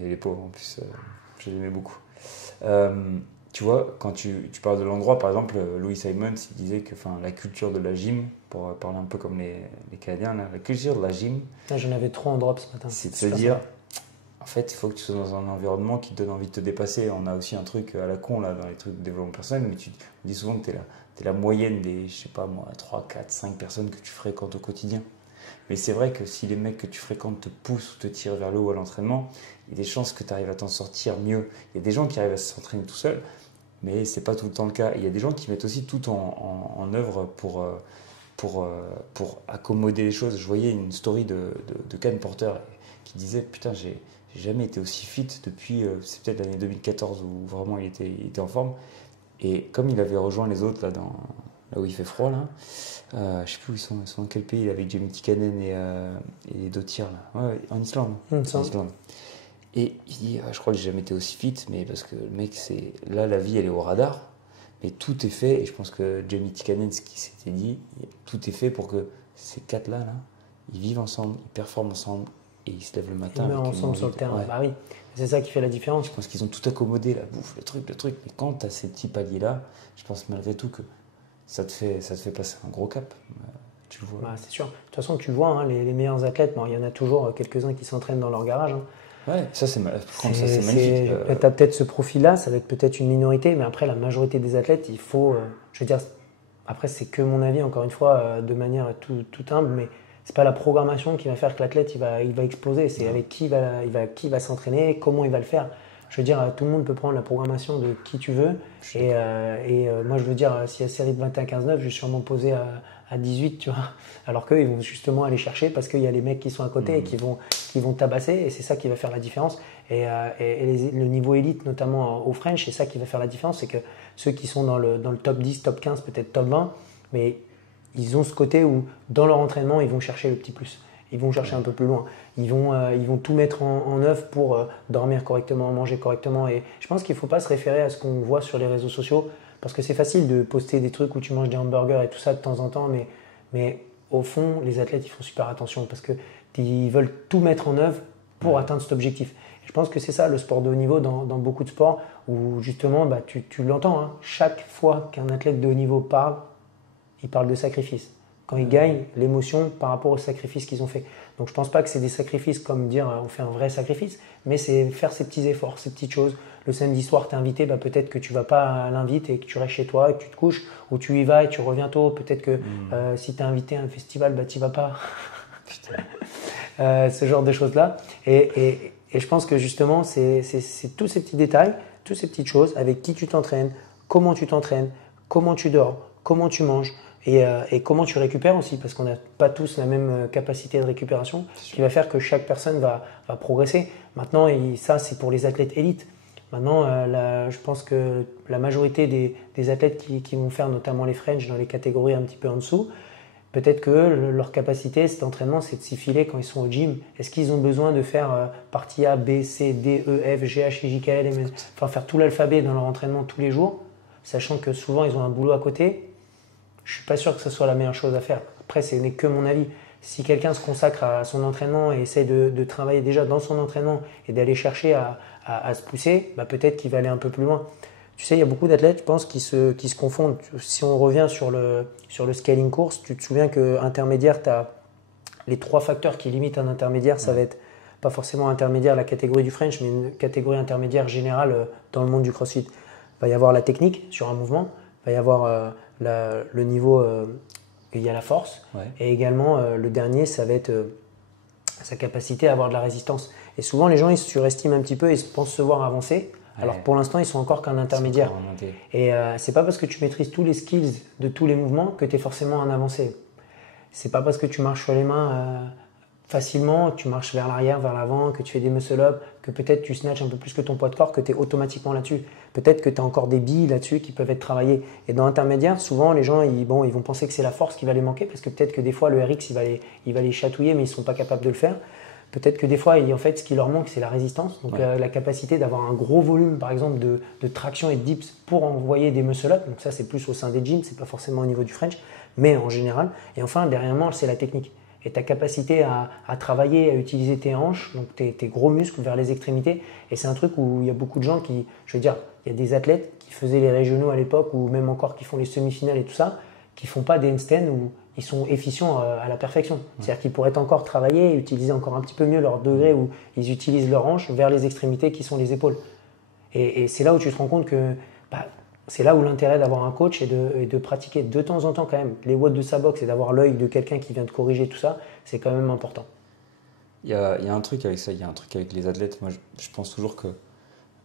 Et les pauvres, en plus, je l'aimais beaucoup. Tu vois, quand tu parles de l'endroit, par exemple, Louis Simons, il disait que la culture de la gym, pour parler un peu comme les Canadiens, là, la culture de la gym. J'en avais 3 en drop ce matin. C'est de se dire, en fait, il faut que tu sois dans un environnement qui te donne envie de te dépasser. On a aussi un truc à la con là, dans les trucs de développement personnel, mais on dit souvent que tu es la moyenne des, je sais pas moi, 3, 4, 5 personnes que tu fréquentes au quotidien. Mais c'est vrai que si les mecs que tu fréquentes te poussent ou te tirent vers le haut à l'entraînement, il y a des chances que tu arrives à t'en sortir mieux. Il y a des gens qui arrivent à s'entraîner tout seuls, mais c'est pas tout le temps le cas. Et il y a des gens qui mettent aussi tout en œuvre pour accommoder les choses. Je voyais une story de Kyle Porter qui disait putain, j'ai jamais été aussi fit depuis, c'est peut-être l'année 2014 où vraiment il était en forme. Et comme il avait rejoint les autres là où il fait froid là, je sais plus où ils sont dans quel pays avec Jamie Tikkanen et d'autres tirs là. Ouais, en Islande. En Islande. Et il dit je crois que j'ai jamais été aussi fit, mais parce que le mec c'est là la vie elle est au radar, mais tout est fait et je pense que Jamie Tikkanen ce qui s'était dit, tout est fait pour que ces quatre là ils vivent ensemble, ils performent ensemble et ils se lèvent le matin. Ils mettent ensemble sur le terrain. Ouais. Bah oui, c'est ça qui fait la différence. Je pense qu'ils ont tout accommodé, la bouffe, le truc. Mais quand tu as ces petits paliers-là, je pense malgré tout que ça te fait passer un gros cap. Tu le vois. Bah, c'est sûr. De toute façon, tu vois, hein, les meilleurs athlètes, il y en a toujours quelques-uns qui s'entraînent dans leur garage. Hein. Ouais, ça c'est magnifique. Tu as peut-être ce profil-là, ça va être peut-être une minorité, mais après, la majorité des athlètes, il faut. Je veux dire, après, c'est que mon avis, encore une fois, de manière tout humble, mais c'est pas la programmation qui va faire que l'athlète il va exploser, c'est avec qui il va s'entraîner, comment il va le faire. Je veux dire, tout le monde peut prendre la programmation de qui tu veux. Et moi, je veux dire, s'il y a série de 21-15-9, je vais sûrement poser à 18, tu vois. Alors qu'eux, ils vont justement aller chercher parce qu'il y a les mecs qui sont à côté et qui vont tabasser. Et c'est ça qui va faire la différence. Et le niveau élite, notamment au French, c'est ça qui va faire la différence. C'est que ceux qui sont dans le top 10, top 15, peut-être top 20, mais ils ont ce côté où, dans leur entraînement, ils vont chercher le petit plus. Ils vont chercher un peu plus loin. Ils vont tout mettre en œuvre pour dormir correctement, manger correctement. Et je pense qu'il ne faut pas se référer à ce qu'on voit sur les réseaux sociaux, parce que c'est facile de poster des trucs où tu manges des hamburgers et tout ça de temps en temps, mais au fond, les athlètes, ils font super attention parce qu'ils veulent tout mettre en œuvre pour atteindre cet objectif. Et je pense que c'est ça le sport de haut niveau dans beaucoup de sports, où justement, tu l'entends, hein, chaque fois qu'un athlète de haut niveau parle, il parle de sacrifice. Quand ils gagnent, l'émotion par rapport au sacrifice qu'ils ont fait. Donc je ne pense pas que c'est des sacrifices comme dire on fait un vrai sacrifice, mais c'est faire ces petits efforts, ces petites choses. Le samedi soir, tu es invité, peut-être que tu ne vas pas à l'invite et que tu restes chez toi et que tu te couches, ou tu y vas et tu reviens tôt. Peut-être que si tu es invité à un festival, tu n'y vas pas. Ce genre de choses-là. Et je pense que justement, c'est tous ces petits détails, toutes ces petites choses, avec qui tu t'entraînes, comment tu dors, comment tu manges. Et comment tu récupères aussi, parce qu'on n'a pas tous la même capacité de récupération, qui va faire que chaque personne va progresser. Maintenant, ça c'est pour les athlètes élites. Maintenant, je pense que la majorité des athlètes qui vont faire notamment les French dans les catégories un petit peu en dessous, peut-être que leur capacité, cet entraînement, c'est de s'y filer quand ils sont au gym. Est-ce qu'ils ont besoin de faire partie A, B, C, D, E, F, G, H, I, J, K, L, M, N, enfin faire tout l'alphabet dans leur entraînement tous les jours, sachant que souvent ils ont un boulot à côté? Je ne suis pas sûr que ce soit la meilleure chose à faire. Après, ce n'est que mon avis. Si quelqu'un se consacre à son entraînement et essaie de travailler déjà dans son entraînement et d'aller chercher à se pousser, peut-être qu'il va aller un peu plus loin. Tu sais, il y a beaucoup d'athlètes, je pense, qui se confondent. Si on revient sur le scaling course, tu te souviens qu'intermédiaire, tu as les 3 facteurs qui limitent un intermédiaire. Ça va être pas forcément intermédiaire la catégorie du French, mais une catégorie intermédiaire générale dans le monde du CrossFit. Il va y avoir la technique sur un mouvement, il va y avoir le niveau, il y a la force, et également le dernier, ça va être sa capacité à avoir de la résistance. Et souvent, les gens, ils se surestiment un petit peu, ils pensent se voir avancer, alors pour l'instant, ils sont encore qu'un intermédiaire. Et c'est pas parce que tu maîtrises tous les skills de tous les mouvements que tu es forcément un avancé. C'est pas parce que tu marches sur les mains facilement, que tu marches vers l'arrière, vers l'avant, que tu fais des muscle-up, que peut-être tu snatches un peu plus que ton poids de corps, que tu es automatiquement là-dessus. Peut-être que tu as encore des billes là-dessus qui peuvent être travaillées. Et dans l'intermédiaire, souvent, les gens ils vont penser que c'est la force qui va les manquer, parce que peut-être que des fois, le RX, il va les chatouiller, mais ils ne sont pas capables de le faire. Peut-être que des fois, en fait, ce qui leur manque, c'est la résistance. Donc, la capacité d'avoir un gros volume, par exemple, de traction et de dips pour envoyer des muscle-up. Donc, ça, c'est plus au sein des gyms, c'est pas forcément au niveau du French, mais en général. Et enfin, derrière moi, c'est la technique. Et ta capacité à travailler, à utiliser tes hanches, donc tes gros muscles vers les extrémités. Et c'est un truc où il y a beaucoup de gens qui, je veux dire, il y a des athlètes qui faisaient les régionaux à l'époque, ou même encore qui font les semi-finales et tout ça, qui font pas des handstands où ils sont efficients à la perfection. C'est-à-dire qu'ils pourraient encore travailler et utiliser encore un petit peu mieux leur degré où ils utilisent leurs hanches vers les extrémités qui sont les épaules. Et c'est là où tu te rends compte que c'est là où l'intérêt d'avoir un coach est de pratiquer de temps en temps quand même les watts de sa boxe et d'avoir l'œil de quelqu'un qui vient te corriger tout ça, c'est quand même important. Il y a un truc avec ça, il y a un truc avec les athlètes. Moi, je pense toujours que,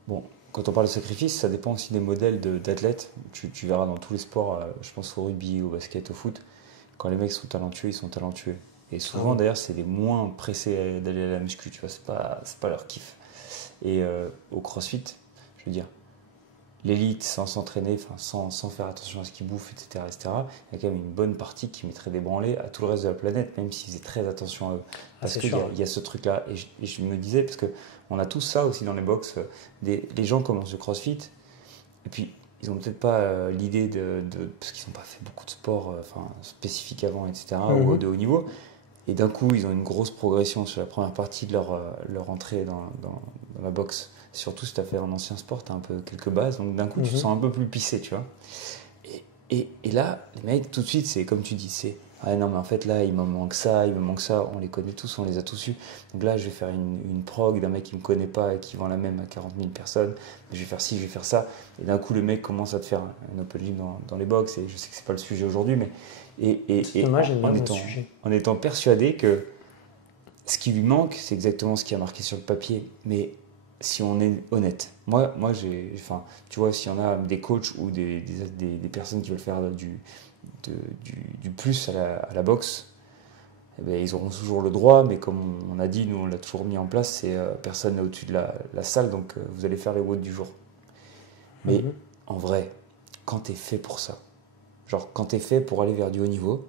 quand on parle de sacrifice, ça dépend aussi des modèles d'athlètes. Tu verras dans tous les sports, je pense au rugby, au basket, au foot, quand les mecs sont talentueux, ils sont talentueux. Et souvent, d'ailleurs, c'est les moins pressés d'aller à la muscu, tu vois, c'est pas leur kiff. Et au CrossFit, je veux dire, l'élite, sans s'entraîner, sans faire attention à ce qu'ils bouffent, etc., etc., il y a quand même une bonne partie qui mettrait des branlées à tout le reste de la planète, même s'ils faisaient très attention à eux. Parce qu'il y a ce truc-là. Et je me disais, parce qu'on a tous ça aussi dans les box, les gens commencent le CrossFit, et puis ils n'ont peut-être pas l'idée parce qu'ils n'ont pas fait beaucoup de sport spécifique avant, etc., ou de haut niveau. Et d'un coup, ils ont une grosse progression sur la première partie de leur entrée dans la boxe. Surtout si tu as fait un ancien sport, tu as un peu quelques bases. Donc d'un coup, tu te sens un peu plus pissé, tu vois. Et là, les mecs, tout de suite, c'est comme tu dis, c'est « Ah non, mais en fait, là, il me manque ça, il me manque ça. » On les connaît tous, on les a tous eus. Donc là, je vais faire une prog d'un mec qui ne me connaît pas et qui vend la même à 40 000 personnes. Je vais faire ci, je vais faire ça. Et d'un coup, le mec commence à te faire un open gym dans les box. Et je sais que ce n'est pas le sujet aujourd'hui, mais... C'est dommage, en étant persuadé que ce qui lui manque, c'est exactement ce qui a marqué sur le papier. Mais si on est honnête, moi tu vois, s'il y en a des coachs ou des personnes qui veulent faire du plus à la boxe, eh bien, ils auront toujours le droit, mais comme on a dit, nous on l'a toujours mis en place, c'est personne n'est au-dessus de la salle, donc vous allez faire les watts du jour. Mais en vrai, quand tu es fait pour ça, genre, quand tu es fait pour aller vers du haut niveau,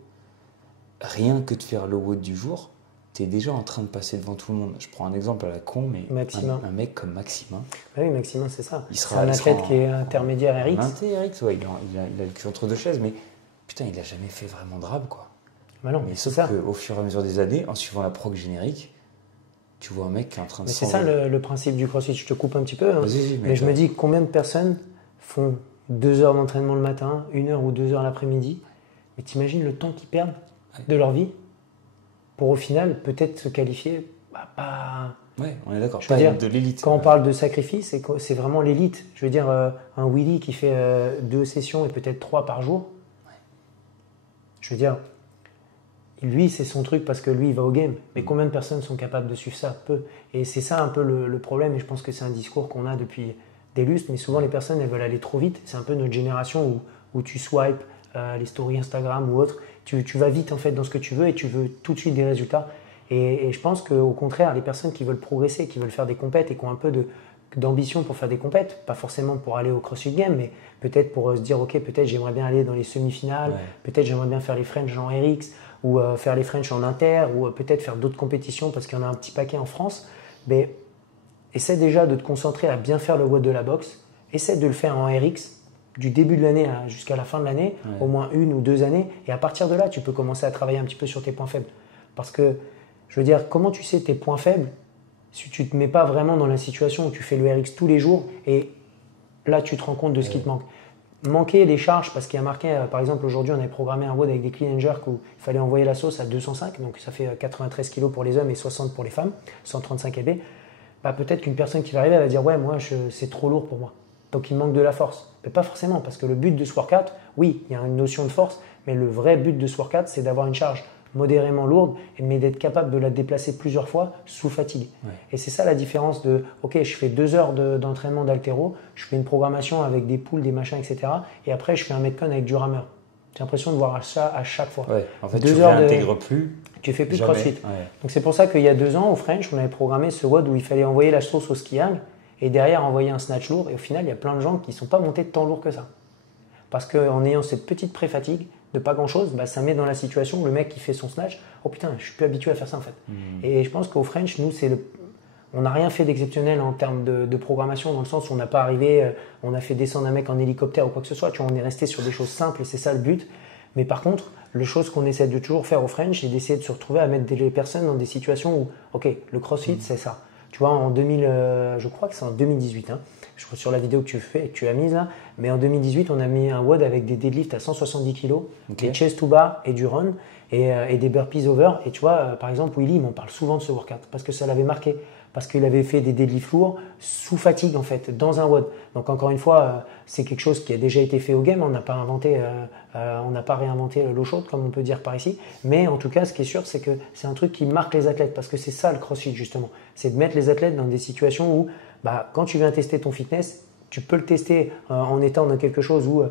rien que de faire le WOD du jour, tu es déjà en train de passer devant tout le monde. Je prends un exemple à la con, mais un mec comme Maximin. Oui, Maximin, c'est ça. C'est un athlète qui est intermédiaire RX. Ouais, il a le cul entre deux chaises, mais putain, il n'a jamais fait vraiment de rab, quoi. Bah non, mais sauf qu'au fur et à mesure des années, en suivant la prog générique, tu vois un mec qui est en train de c'est ça le principe du CrossFit. Je te coupe un petit peu, hein. Mais je me dis combien de personnes font 2 heures d'entraînement le matin, 1 heure ou 2 heures l'après-midi, mais t'imagines le temps qu'ils perdent de leur vie pour au final peut-être se qualifier pas... Ouais, on est d'accord, pas de l'élite. Quand on parle de sacrifice, c'est vraiment l'élite. Je veux dire, un Willy qui fait 2 sessions et peut-être 3 par jour, je veux dire, lui c'est son truc parce que lui il va au game, mais combien de personnes sont capables de suivre ça? Peu. Et c'est ça un peu le problème, et je pense que c'est un discours qu'on a depuis des lustres, mais souvent les personnes elles veulent aller trop vite. C'est un peu notre génération où tu swipes les stories Instagram ou autres, tu vas vite en fait dans ce que tu veux et tu veux tout de suite des résultats. Et je pense qu'au contraire, les personnes qui veulent progresser, qui veulent faire des compètes et qui ont un peu d'ambition pour faire des compètes, pas forcément pour aller au CrossFit Games, mais peut-être pour se dire ok, peut-être j'aimerais bien aller dans les semi-finales, peut-être j'aimerais bien faire les French en RX ou faire les French en Inter ou peut-être faire d'autres compétitions parce qu'il y en a un petit paquet en France. Mais essaie déjà de te concentrer à bien faire le WOD de la boxe, essaie de le faire en RX du début de l'année jusqu'à la fin de l'année, au moins 1 ou 2 années, et à partir de là, tu peux commencer à travailler un petit peu sur tes points faibles. Parce que, je veux dire, comment tu sais tes points faibles si tu ne te mets pas vraiment dans la situation où tu fais le RX tous les jours et là, tu te rends compte de ce qui te manque. Manquer les charges, parce qu'il y a marqué, par exemple, aujourd'hui, on avait programmé un WOD avec des clean and jerk où il fallait envoyer la sauce à 205, donc ça fait 93 kg pour les hommes et 60 pour les femmes, 135 lb. Bah, peut-être qu'une personne qui va arriver, elle va dire « Ouais, moi, c'est trop lourd pour moi. » Donc, il manque de la force. Mais pas forcément, parce que le but de ce workout, oui, il y a une notion de force, mais le vrai but de ce workout, c'est d'avoir une charge modérément lourde, mais d'être capable de la déplacer plusieurs fois sous fatigue. Et c'est ça la différence de « Ok, je fais 2 heures d'entraînement d'haltéro, je fais une programmation avec des poules, des machins, etc. Et après, je fais un metcon avec du rameur. » J'ai l'impression de voir ça à chaque fois. Ouais, en fait, tu ne réintègres plus. Tu fais plus de CrossFit. Donc c'est pour ça qu'il y a 2 ans, au French, on avait programmé ce WOD où il fallait envoyer la sauce au skiable et derrière envoyer un snatch lourd. Et au final, il y a plein de gens qui ne sont pas montés de tant lourd que ça. Parce qu'en ayant cette petite pré-fatigue de pas grand-chose, bah, ça met dans la situation où le mec qui fait son snatch, oh putain, je suis plus habitué à faire ça en fait. Et je pense qu'au French, nous, on n'a rien fait d'exceptionnel en termes de programmation, dans le sens où on n'a pas arrivé, on a fait descendre un mec en hélicoptère ou quoi que ce soit. Tu vois, on est resté sur des choses simples et c'est ça le but. Mais par contre, la chose qu'on essaie de toujours faire au French, c'est d'essayer de se retrouver à mettre les personnes dans des situations où, ok, le CrossFit, c'est ça. Tu vois, je crois que c'est en 2018, hein, je crois sur la vidéo que tu as mise là, mais en 2018, on a mis un WOD avec des deadlifts à 170 kg, des chest to bar et du run, et des burpees over. Et tu vois, par exemple, Willy, il m'en parle souvent de ce workout, parce que ça l'avait marqué, parce qu'il avait fait des deadlifts lourds sous fatigue en fait, dans un WOD. Donc encore une fois, c'est quelque chose qui a déjà été fait au game, on n'a pas réinventé l'eau chaude comme on peut dire par ici, mais en tout cas ce qui est sûr c'est que c'est un truc qui marque les athlètes, parce que c'est ça le CrossFit justement, c'est de mettre les athlètes dans des situations où quand tu viens tester ton fitness, tu peux le tester en étant dans quelque chose où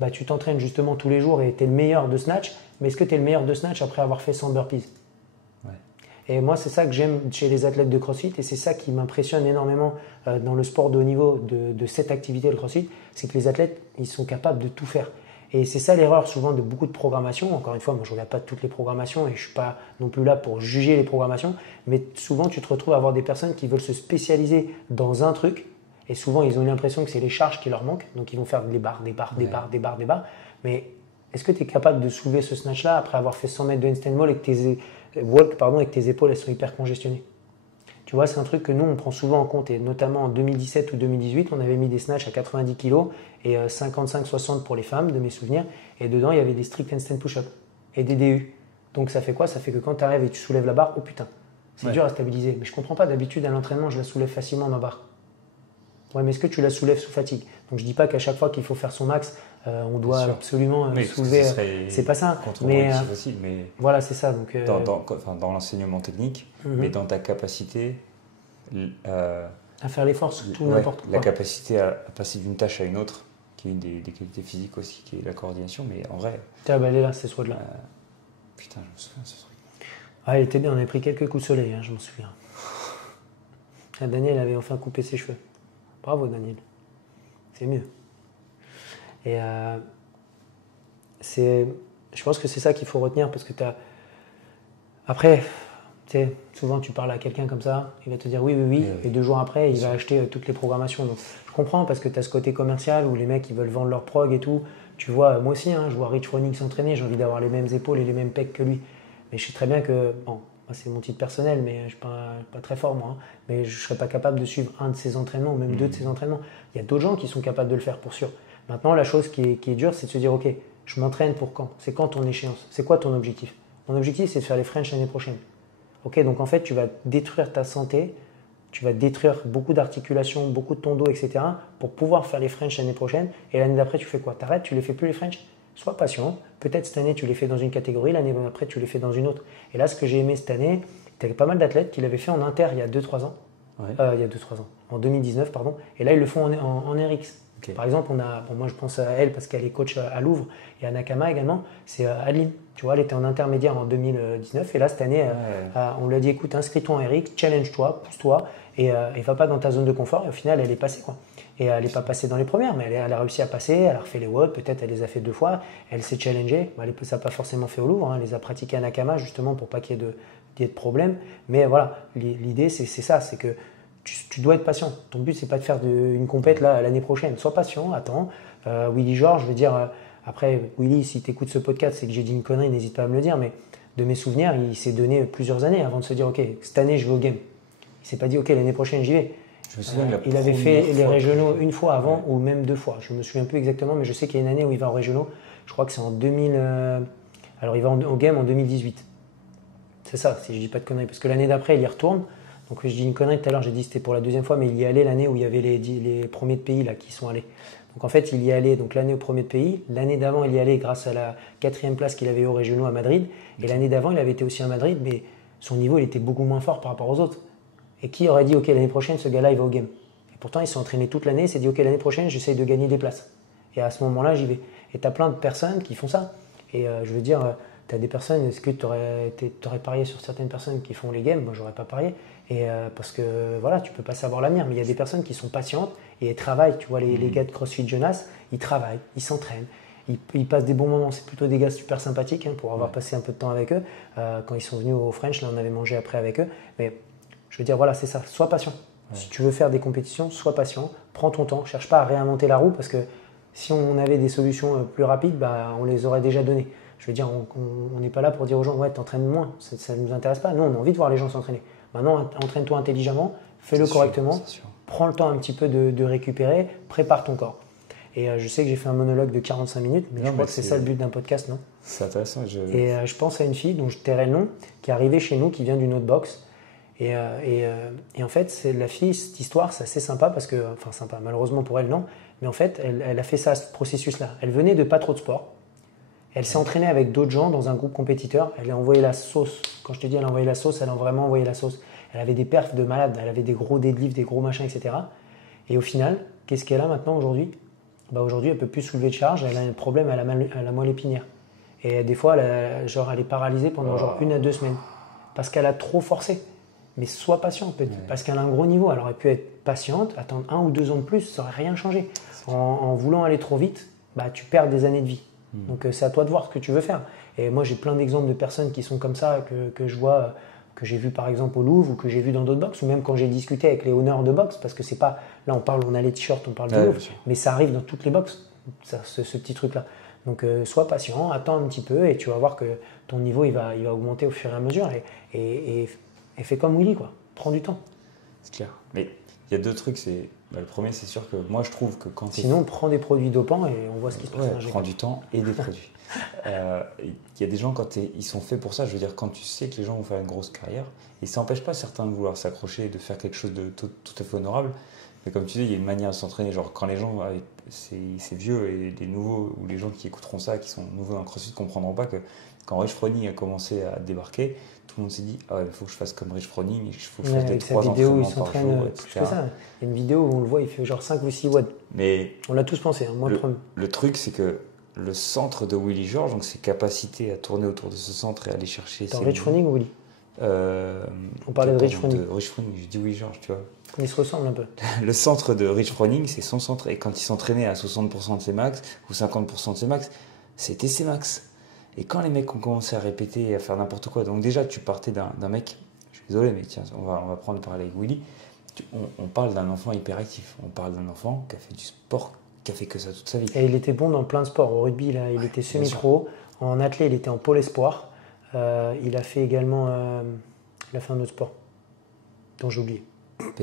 bah, tu t'entraînes justement tous les jours et tu es le meilleur de snatch, mais est-ce que tu es le meilleur de snatch après avoir fait 100 burpees? Ouais. Et moi, c'est ça que j'aime chez les athlètes de CrossFit et c'est ça qui m'impressionne énormément dans le sport de haut niveau de cette activité, le CrossFit, c'est que les athlètes, ils sont capables de tout faire. Et c'est ça l'erreur souvent de beaucoup de programmations. Encore une fois, moi je ne regarde pas toutes les programmations et je ne suis pas non plus là pour juger les programmations, mais souvent tu te retrouves à avoir des personnes qui veulent se spécialiser dans un truc et souvent ils ont l'impression que c'est les charges qui leur manquent, donc ils vont faire des barres, des barres, des barres, des barres, des barres. Mais est-ce que tu es capable de soulever ce snatch-là après avoir fait 100 mètres de handstand walk et que tes épaules elles sont hyper congestionnées? Tu vois, c'est un truc que nous, on prend souvent en compte, et notamment en 2017 ou 2018, on avait mis des snatchs à 90 kg et 55-60 pour les femmes, de mes souvenirs, et dedans, il y avait des strict handstand push-up et des DU. Donc ça fait quoi? Ça fait que quand tu arrives et tu soulèves la barre, oh putain, c'est dur à stabiliser. Mais je comprends pas, d'habitude, à l'entraînement, je la soulève facilement, ma barre. Ouais, mais est-ce que tu la soulèves sous fatigue? Donc je dis pas qu'à chaque fois qu'il faut faire son max, on doit absolument soulever. C'est pas ça. Mais aussi, mais voilà, c'est ça. Donc dans l'enseignement technique, mais dans ta capacité à faire l'effort sur tout n'importe quoi. La capacité à passer d'une tâche à une autre, qui est une des qualités physiques aussi, qui est la coordination, mais en vrai. Tiens, bah, elle est là, c'est soit de là. Putain, je me souviens de ce truc. Ah, il était bien, on avait pris quelques coups de soleil, hein, je m'en souviens. Ah, Daniel avait enfin coupé ses cheveux. Bravo Daniel. C'est mieux. Et je pense que c'est ça qu'il faut retenir parce que tu as. Après, tu sais, souvent tu parles à quelqu'un comme ça, il va te dire oui, oui, oui, et 2 jours après, il va acheter toutes les programmations. Donc je comprends parce que tu as ce côté commercial où les mecs ils veulent vendre leur prog et tout. Tu vois, moi aussi, hein, je vois Rich Froning s'entraîner, j'ai envie d'avoir les mêmes épaules et les mêmes pecs que lui. Mais je sais très bien que, bon, c'est mon titre personnel, mais je ne suis pas très fort moi, hein, mais je ne serais pas capable de suivre un de ses entraînements ou même 2 de ses entraînements. Il y a d'autres gens qui sont capables de le faire pour sûr. Maintenant, la chose qui est dure, c'est de se dire, ok, je m'entraîne pour quand? C'est quand ton échéance? C'est quoi ton objectif? Mon objectif, c'est de faire les French l'année prochaine. Ok, donc en fait, tu vas détruire ta santé, tu vas détruire beaucoup d'articulations, beaucoup de ton dos, etc. pour pouvoir faire les French l'année prochaine. Et l'année d'après, tu fais quoi? T'arrêtes, tu les fais plus les French? Sois patient. Peut-être cette année, tu les fais dans une catégorie, l'année après, tu les fais dans une autre. Et là, ce que j'ai aimé cette année, tu avais pas mal d'athlètes qui l'avaient fait en inter il y a 2-3 ans. Ouais. Il y a 2-3 ans. En 2019, pardon. Et là, ils le font en RX. Okay. Par exemple, moi je pense à elle parce qu'elle est coach à Louvre et à Nakama également, c'est Adeline. Tu vois, elle était en intermédiaire en 2019 et là cette année, on lui a dit écoute, inscris-toi en RX, challenge-toi, pousse-toi et va pas dans ta zone de confort. Et au final, elle est passée quoi. Et elle n'est pas passée dans les premières, mais elle a réussi à passer, elle a refait les WOD, peut-être elle les a fait 2 fois, elle s'est challengée. Ça n'a pas forcément fait au Louvre, hein. Elle les a pratiquées à Nakama justement pour pas qu'il y ait de problème. Mais voilà, l'idée c'est ça, c'est que tu dois être patient. Ton but, c'est pas de faire une compète l'année prochaine. Sois patient, attends. Willy Georges, je veux dire, après, Willy, si tu écoutes ce podcast, c'est que j'ai dit une connerie, n'hésite pas à me le dire, mais de mes souvenirs, il s'est donné plusieurs années avant de se dire, ok, cette année, je vais au game. Il s'est pas dit, ok, l'année prochaine, j'y vais. Il avait fait les régionaux une fois avant ou même 2 fois. Je me souviens plus exactement, mais je sais qu'il y a une année où il va en régionaux. Je crois que c'est en 2000. Alors, il va au game en 2018. C'est ça, si je dis pas de conneries. Parce que l'année d'après, il y retourne. Donc je dis une connerie tout à l'heure, j'ai dit que c'était pour la 2e fois, mais il y allait l'année où il y avait les premiers de pays là, qui sont allés. Donc en fait, il y allait donc l'année au premier de pays. L'année d'avant, il y allait grâce à la 4e place qu'il avait eu aux régionaux à Madrid. Et l'année d'avant, il avait été aussi à Madrid, mais son niveau, il était beaucoup moins fort par rapport aux autres. Et qui aurait dit, ok, l'année prochaine, ce gars-là, il va au game? Et pourtant, il s'est entraîné toute l'année, il s'est dit, ok, l'année prochaine, j'essaye de gagner des places. Et à ce moment-là, j'y vais. Et tu as plein de personnes qui font ça. Et je veux dire, tu as des personnes, est-ce que tu aurais parié sur certaines personnes qui font les games? Moi, j'aurais pas parié. Et parce que voilà, tu peux pas savoir l'avenir, mais il y a des personnes qui sont patientes et elles travaillent. Tu vois, les gars de CrossFit Jonas, ils travaillent, ils s'entraînent, ils passent des bons moments. C'est plutôt des gars super sympathiques hein, pour avoir passé un peu de temps avec eux. Quand ils sont venus au French, là, on avait mangé après avec eux. Mais je veux dire, voilà, c'est ça, sois patient. Ouais. Si tu veux faire des compétitions, sois patient, prends ton temps, cherche pas à réinventer la roue parce que si on avait des solutions plus rapides, bah, on les aurait déjà données. Je veux dire, on n'est pas là pour dire aux gens, ouais, t'entraînes moins, ça ne nous intéresse pas. Nous, on a envie de voir les gens s'entraîner. Maintenant, entraîne-toi intelligemment, fais-le correctement, prends le temps un petit peu de récupérer, prépare ton corps. Et je sais que j'ai fait un monologue de 45 minutes, mais je crois que c'est ça le but d'un podcast, non? C'est intéressant. Et je pense à une fille dont je tairai le nom, qui est arrivée chez nous, qui vient d'une autre box. Et en fait, c'est la fille, cette histoire, c'est assez sympa parce que, enfin sympa, malheureusement pour elle, non. Mais en fait, elle a fait ça, ce processus-là. Elle venait de pas trop de sport. Elle s'est entraînée avec d'autres gens dans un groupe compétiteur. Elle a envoyé la sauce. Quand je te dis elle a envoyé la sauce, elle a vraiment envoyé la sauce. Elle avait des perfs de malade. Elle avait des gros deadlifts, des gros machins, etc. Et au final, qu'est-ce qu'elle a maintenant aujourd'hui? Bah aujourd'hui, elle peut plus soulever de charge, elle a un problème à la moelle épinière. Et des fois, elle est paralysée pendant genre 1 à 2 semaines. Parce qu'elle a trop forcé. Mais sois patient, parce qu'elle a un gros niveau. Elle aurait pu être patiente, attendre 1 ou 2 ans de plus, ça n'aurait rien changé. En voulant aller trop vite, bah, tu perds des années de vie. Donc c'est à toi de voir ce que tu veux faire. Et moi, j'ai plein d'exemples de personnes qui sont comme ça, que je vois, que j'ai vu par exemple au Louvre, ou que j'ai vu dans d'autres box, ou même quand j'ai discuté avec les honneurs de boxe, parce que c'est pas, là on a les t-shirts, on parle du Louvre, mais ça arrive dans toutes les boxes, ce petit truc-là. Donc sois patient, attends un petit peu, et tu vas voir que ton niveau il va augmenter au fur et à mesure. Et fais comme Willy, quoi. Prends du temps. C'est clair. Mais il y a 2 trucs. Le premier, c'est sûr que moi, je trouve que quand... Sinon, prends des produits dopants et on voit ce qui se passe. Prends du temps et des produits. Il y a des gens, ils sont faits pour ça. Je veux dire, quand tu sais que les gens vont faire une grosse carrière, et ça n'empêche pas certains de vouloir s'accrocher et de faire quelque chose de tout à fait honorable. Mais comme tu dis, il y a une manière de s'entraîner. Genre, quand les gens, c'est vieux et les nouveaux, ou les gens qui écouteront ça, qui sont nouveaux dans le CrossFit, ne comprendront pas que quand Rich Froning a commencé à débarquer, tout le monde s'est dit « Ah ouais, il faut que je fasse comme Rich Froning, il faut que je fasse des 3 entraînements par jour, etc. » Il y a une vidéo où on le voit, il fait genre 5 ou 6 watts. Mais on l'a tous pensé, hein, moi le truc, c'est que le centre de Willy George, donc ses capacités à tourner autour de ce centre et aller chercher... Rich Froning ou Willy on parlait de Rich Froning. Rich Froning, je dis Willy George, tu vois. Il se ressemble un peu. Le centre de Rich Froning, c'est son centre. Et quand il s'entraînait à 60% de ses max ou 50% de ses max, c'était ses max. Et quand les mecs ont commencé à répéter et à faire n'importe quoi, donc déjà tu partais d'un mec, je suis désolé, mais tiens, on va prendre le parallèle avec Willy. On parle d'un enfant hyperactif. On parle d'un enfant qui a fait du sport, qui a fait que ça toute sa vie. Et il était bon dans plein de sports. Au rugby, là, il était semi-pro. En athlé, il était en pôle espoir. Il a fait également... il a fait un autre sport dont j'ai oublié.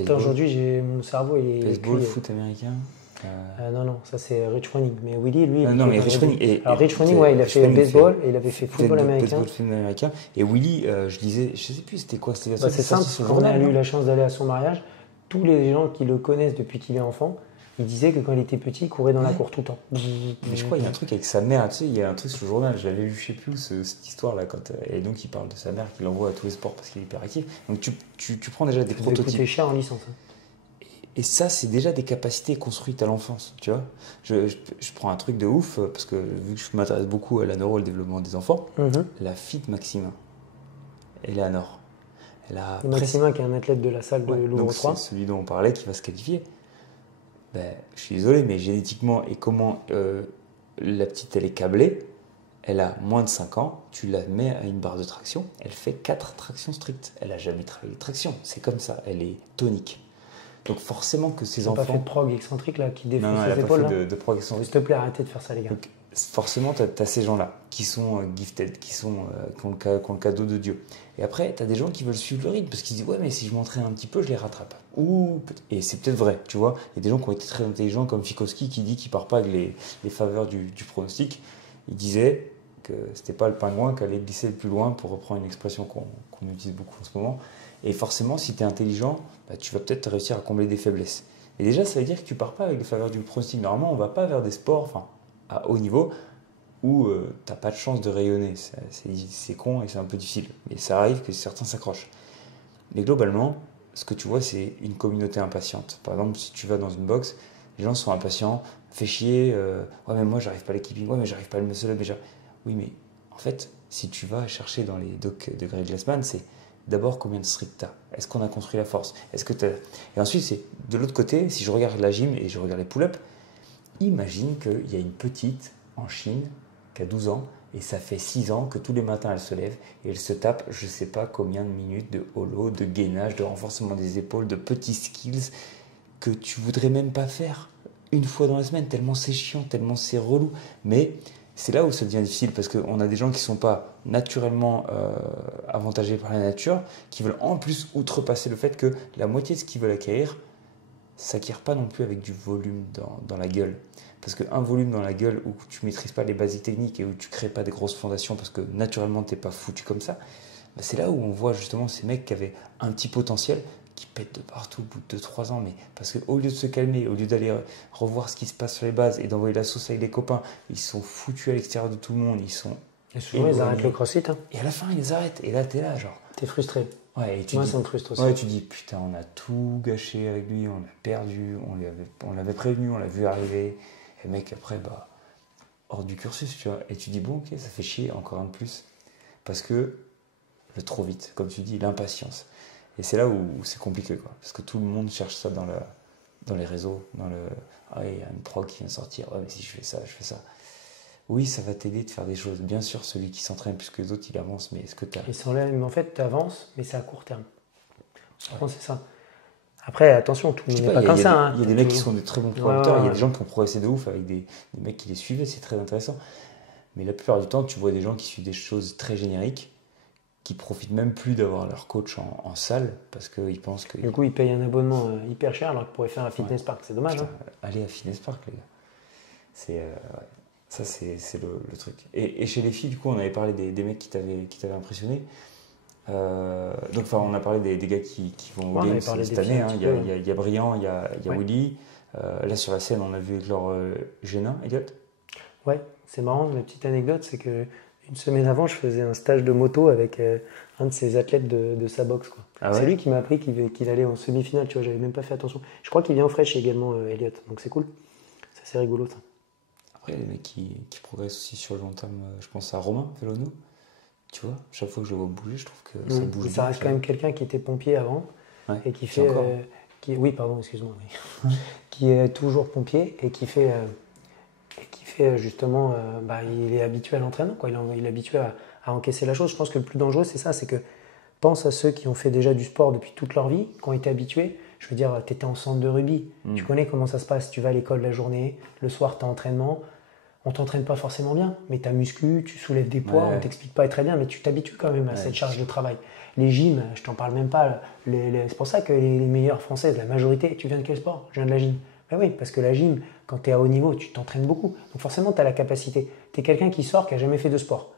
Aujourd'hui, mon cerveau, il est... Baseball, foot américain non, ça c'est Rich Froning. Mais Willy, lui... non, mais Rich Froning... Alors Rich Froning, il a fait baseball et il avait fait football américain. Baseball, football américain. Et Willy, je disais, je sais plus c'était quoi, c'était c'est simple, quand on a eu la chance d'aller à son mariage, tous les gens qui le connaissent depuis qu'il est enfant, il disait que quand il était petit, il courait dans la cour tout le temps. Mais je crois qu'il y a un truc avec sa mère, tu sais, il y a un truc sur le journal, je l'avais lu, je sais plus, cette histoire-là, et donc il parle de sa mère qui l'envoie à tous les sports parce qu'il est hyperactif. Donc tu prends déjà des prototypes. Ça coûtait cher en licence. Et ça, c'est déjà des capacités construites à l'enfance, tu vois. Je prends un truc de ouf, parce que vu que je m'intéresse beaucoup à la neuro et le développement des enfants, la fille de Maximin, Eleanor, Maximin qui est un athlète de la salle de Louvre 3. C'est celui dont on parlait qui va se qualifier. Je suis désolé, mais génétiquement, et comment la petite, elle est câblée, elle a moins de 5 ans, tu la mets à une barre de traction, elle fait 4 tractions strictes. Elle n'a jamais travaillé de traction, c'est comme ça, elle est tonique. Donc forcément que ces enfants... Pas fait de prog excentrique là, qui défonce ses épaules. Non, elle n'a pas fait de prog excentrique. S'il te plaît, arrêtez de faire ça les gars. Donc, forcément, tu as ces gens-là qui sont gifted, qui ont le cadeau de Dieu. Et après, tu as des gens qui veulent suivre le rythme parce qu'ils se disent « Ouais, mais si je m'entraîne un petit peu, je les rattrape. » Et c'est peut-être vrai, tu vois. Il y a des gens qui ont été très intelligents comme Fikowski qui dit qu'il ne part pas avec les faveurs du pronostic. Il disait que c'était pas le pingouin qui allait glisser le plus loin, pour reprendre une expression qu'on utilise beaucoup en ce moment. Et forcément, si tu es intelligent, tu vas peut-être réussir à combler des faiblesses. Et déjà, ça veut dire que tu ne pars pas avec les faveurs du pronostic. Normalement, on ne va pas vers des sports à haut niveau où tu n'as pas de chance de rayonner. C'est con et c'est un peu difficile. Mais ça arrive que certains s'accrochent. Mais globalement, ce que tu vois, c'est une communauté impatiente. Par exemple, si tu vas dans une box, les gens sont impatients, fais chier, ouais, mais moi, j'arrive pas à l'équipping, ouais, mais j'arrive pas à le muscle-up. Oui, mais en fait, si tu vas chercher dans les docs de Greg Glassman, c'est d'abord combien de strict tu as. Est-ce qu'on a construit la force? Est-ce que Et ensuite, c'est de l'autre côté, si je regarde la gym et je regarde les pull-ups, imagine qu'il y a une petite en Chine qui a 12 ans et ça fait 6 ans que tous les matins elle se lève et elle se tape je ne sais pas combien de minutes de holo, de gainage, de renforcement des épaules, de petits skills que tu voudrais même pas faire une fois dans la semaine, tellement c'est chiant, tellement c'est relou. Mais c'est là où ça devient difficile parce qu'on a des gens qui ne sont pas naturellement avantagés par la nature, qui veulent en plus outrepasser le fait que la moitié de ce qu'ils veulent acquérir ne s'acquiert pas non plus avec du volume dans la gueule. Parce qu'un volume dans la gueule où tu ne maîtrises pas les basiques techniques et où tu ne crées pas des grosses fondations parce que naturellement tu n'es pas foutu comme ça, c'est là où on voit justement ces mecs qui avaient un petit potentiel qui pètent de partout au bout de 2-3 ans. Mais parce qu'au lieu de se calmer, au lieu d'aller revoir ce qui se passe sur les bases et d'envoyer la sauce avec les copains, ils sont foutus à l'extérieur de tout le monde. Et souvent ils arrêtent le crossfit. Et à la fin ils les arrêtent. Et là t'es là genre. T'es frustré. Ouais, moi ça me frustre aussi. Ouais, tu dis putain on a tout gâché avec lui, on a perdu, on l'avait prévenu, on l'a vu arriver. Et mec, après, hors du cursus, tu vois. Et tu dis, bon, ok, ça fait chier, encore un de plus. Parce que le trop vite, comme tu dis, l'impatience. Et c'est là où c'est compliqué, quoi. Parce que tout le monde cherche ça dans les réseaux, ah, il y a une prog qui vient de sortir, ouais, mais si je fais ça, je fais ça. Oui, ça va t'aider de faire des choses. Bien sûr, celui qui s'entraîne plus que les autres, il avance, mais est-ce que tu as... Mais en fait, tu avances, mais c'est à court terme. Souvent, c'est ça. Après, attention, tout le monde n'est pas comme ça. Il y a des mecs qui sont des très bons producteurs, il y a des gens qui ont progressé de ouf avec des mecs qui les suivaient, c'est très intéressant. Mais la plupart du temps, tu vois des gens qui suivent des choses très génériques, qui profitent même plus d'avoir leur coach en salle, parce qu'ils pensent que... Du coup, ils payent un abonnement hyper cher alors qu'ils pourraient faire un fitness park. C'est dommage. Putain, allez à fitness park, les gars. Ça, c'est le truc. Et chez les filles, du coup, on avait parlé des mecs qui t'avaient impressionné. Donc, on a parlé des gars qui vont au Games cette année. Il y a Briand, il y a Willy. Là, sur la scène, on a vu Hector Génin, Elliot. Ouais, c'est marrant. La petite anecdote, c'est que une semaine avant, je faisais un stage de moto avec un de ses athlètes de sa boxe. Quoi. Ah ouais. C'est lui qui m'a appris qu'il allait en semi-finale. Tu vois, j'avais même pas fait attention. Je crois qu'il vient au Fresh également, Elliot. Donc c'est cool. C'est assez rigolo, ça. Après, il y a des mecs qui progressent aussi sur le long terme. Je pense à Romain Velono. Tu vois, chaque fois que je le vois bouger, je trouve que ça bouge bien. Ça reste quand même quelqu'un qui était pompier avant et qui fait. Oui, pardon, excuse-moi. Oui. Qui est toujours pompier et qui fait justement. Il est habitué à l'entraînement, quoi. Il est habitué à encaisser la chose. Je pense que le plus dangereux, c'est ça, c'est que pense à ceux qui ont fait déjà du sport depuis toute leur vie, qui ont été habitués. Je veux dire, tu étais en centre de rugby. Tu connais comment ça se passe. Tu vas à l'école la journée, le soir, tu as entraînement. On t'entraîne pas forcément bien, mais tu as muscu, tu soulèves des poids, on t'explique pas très bien, mais tu t'habitues quand même à cette charge de travail. Les gyms, je t'en parle même pas. C'est pour ça que les meilleures françaises, la majorité, tu viens de quel sport? Je viens de la gym. Ben oui, parce que la gym, quand tu es à haut niveau, tu t'entraînes beaucoup. Donc forcément, tu as la capacité. Tu es quelqu'un qui sort, qui a jamais fait de sport.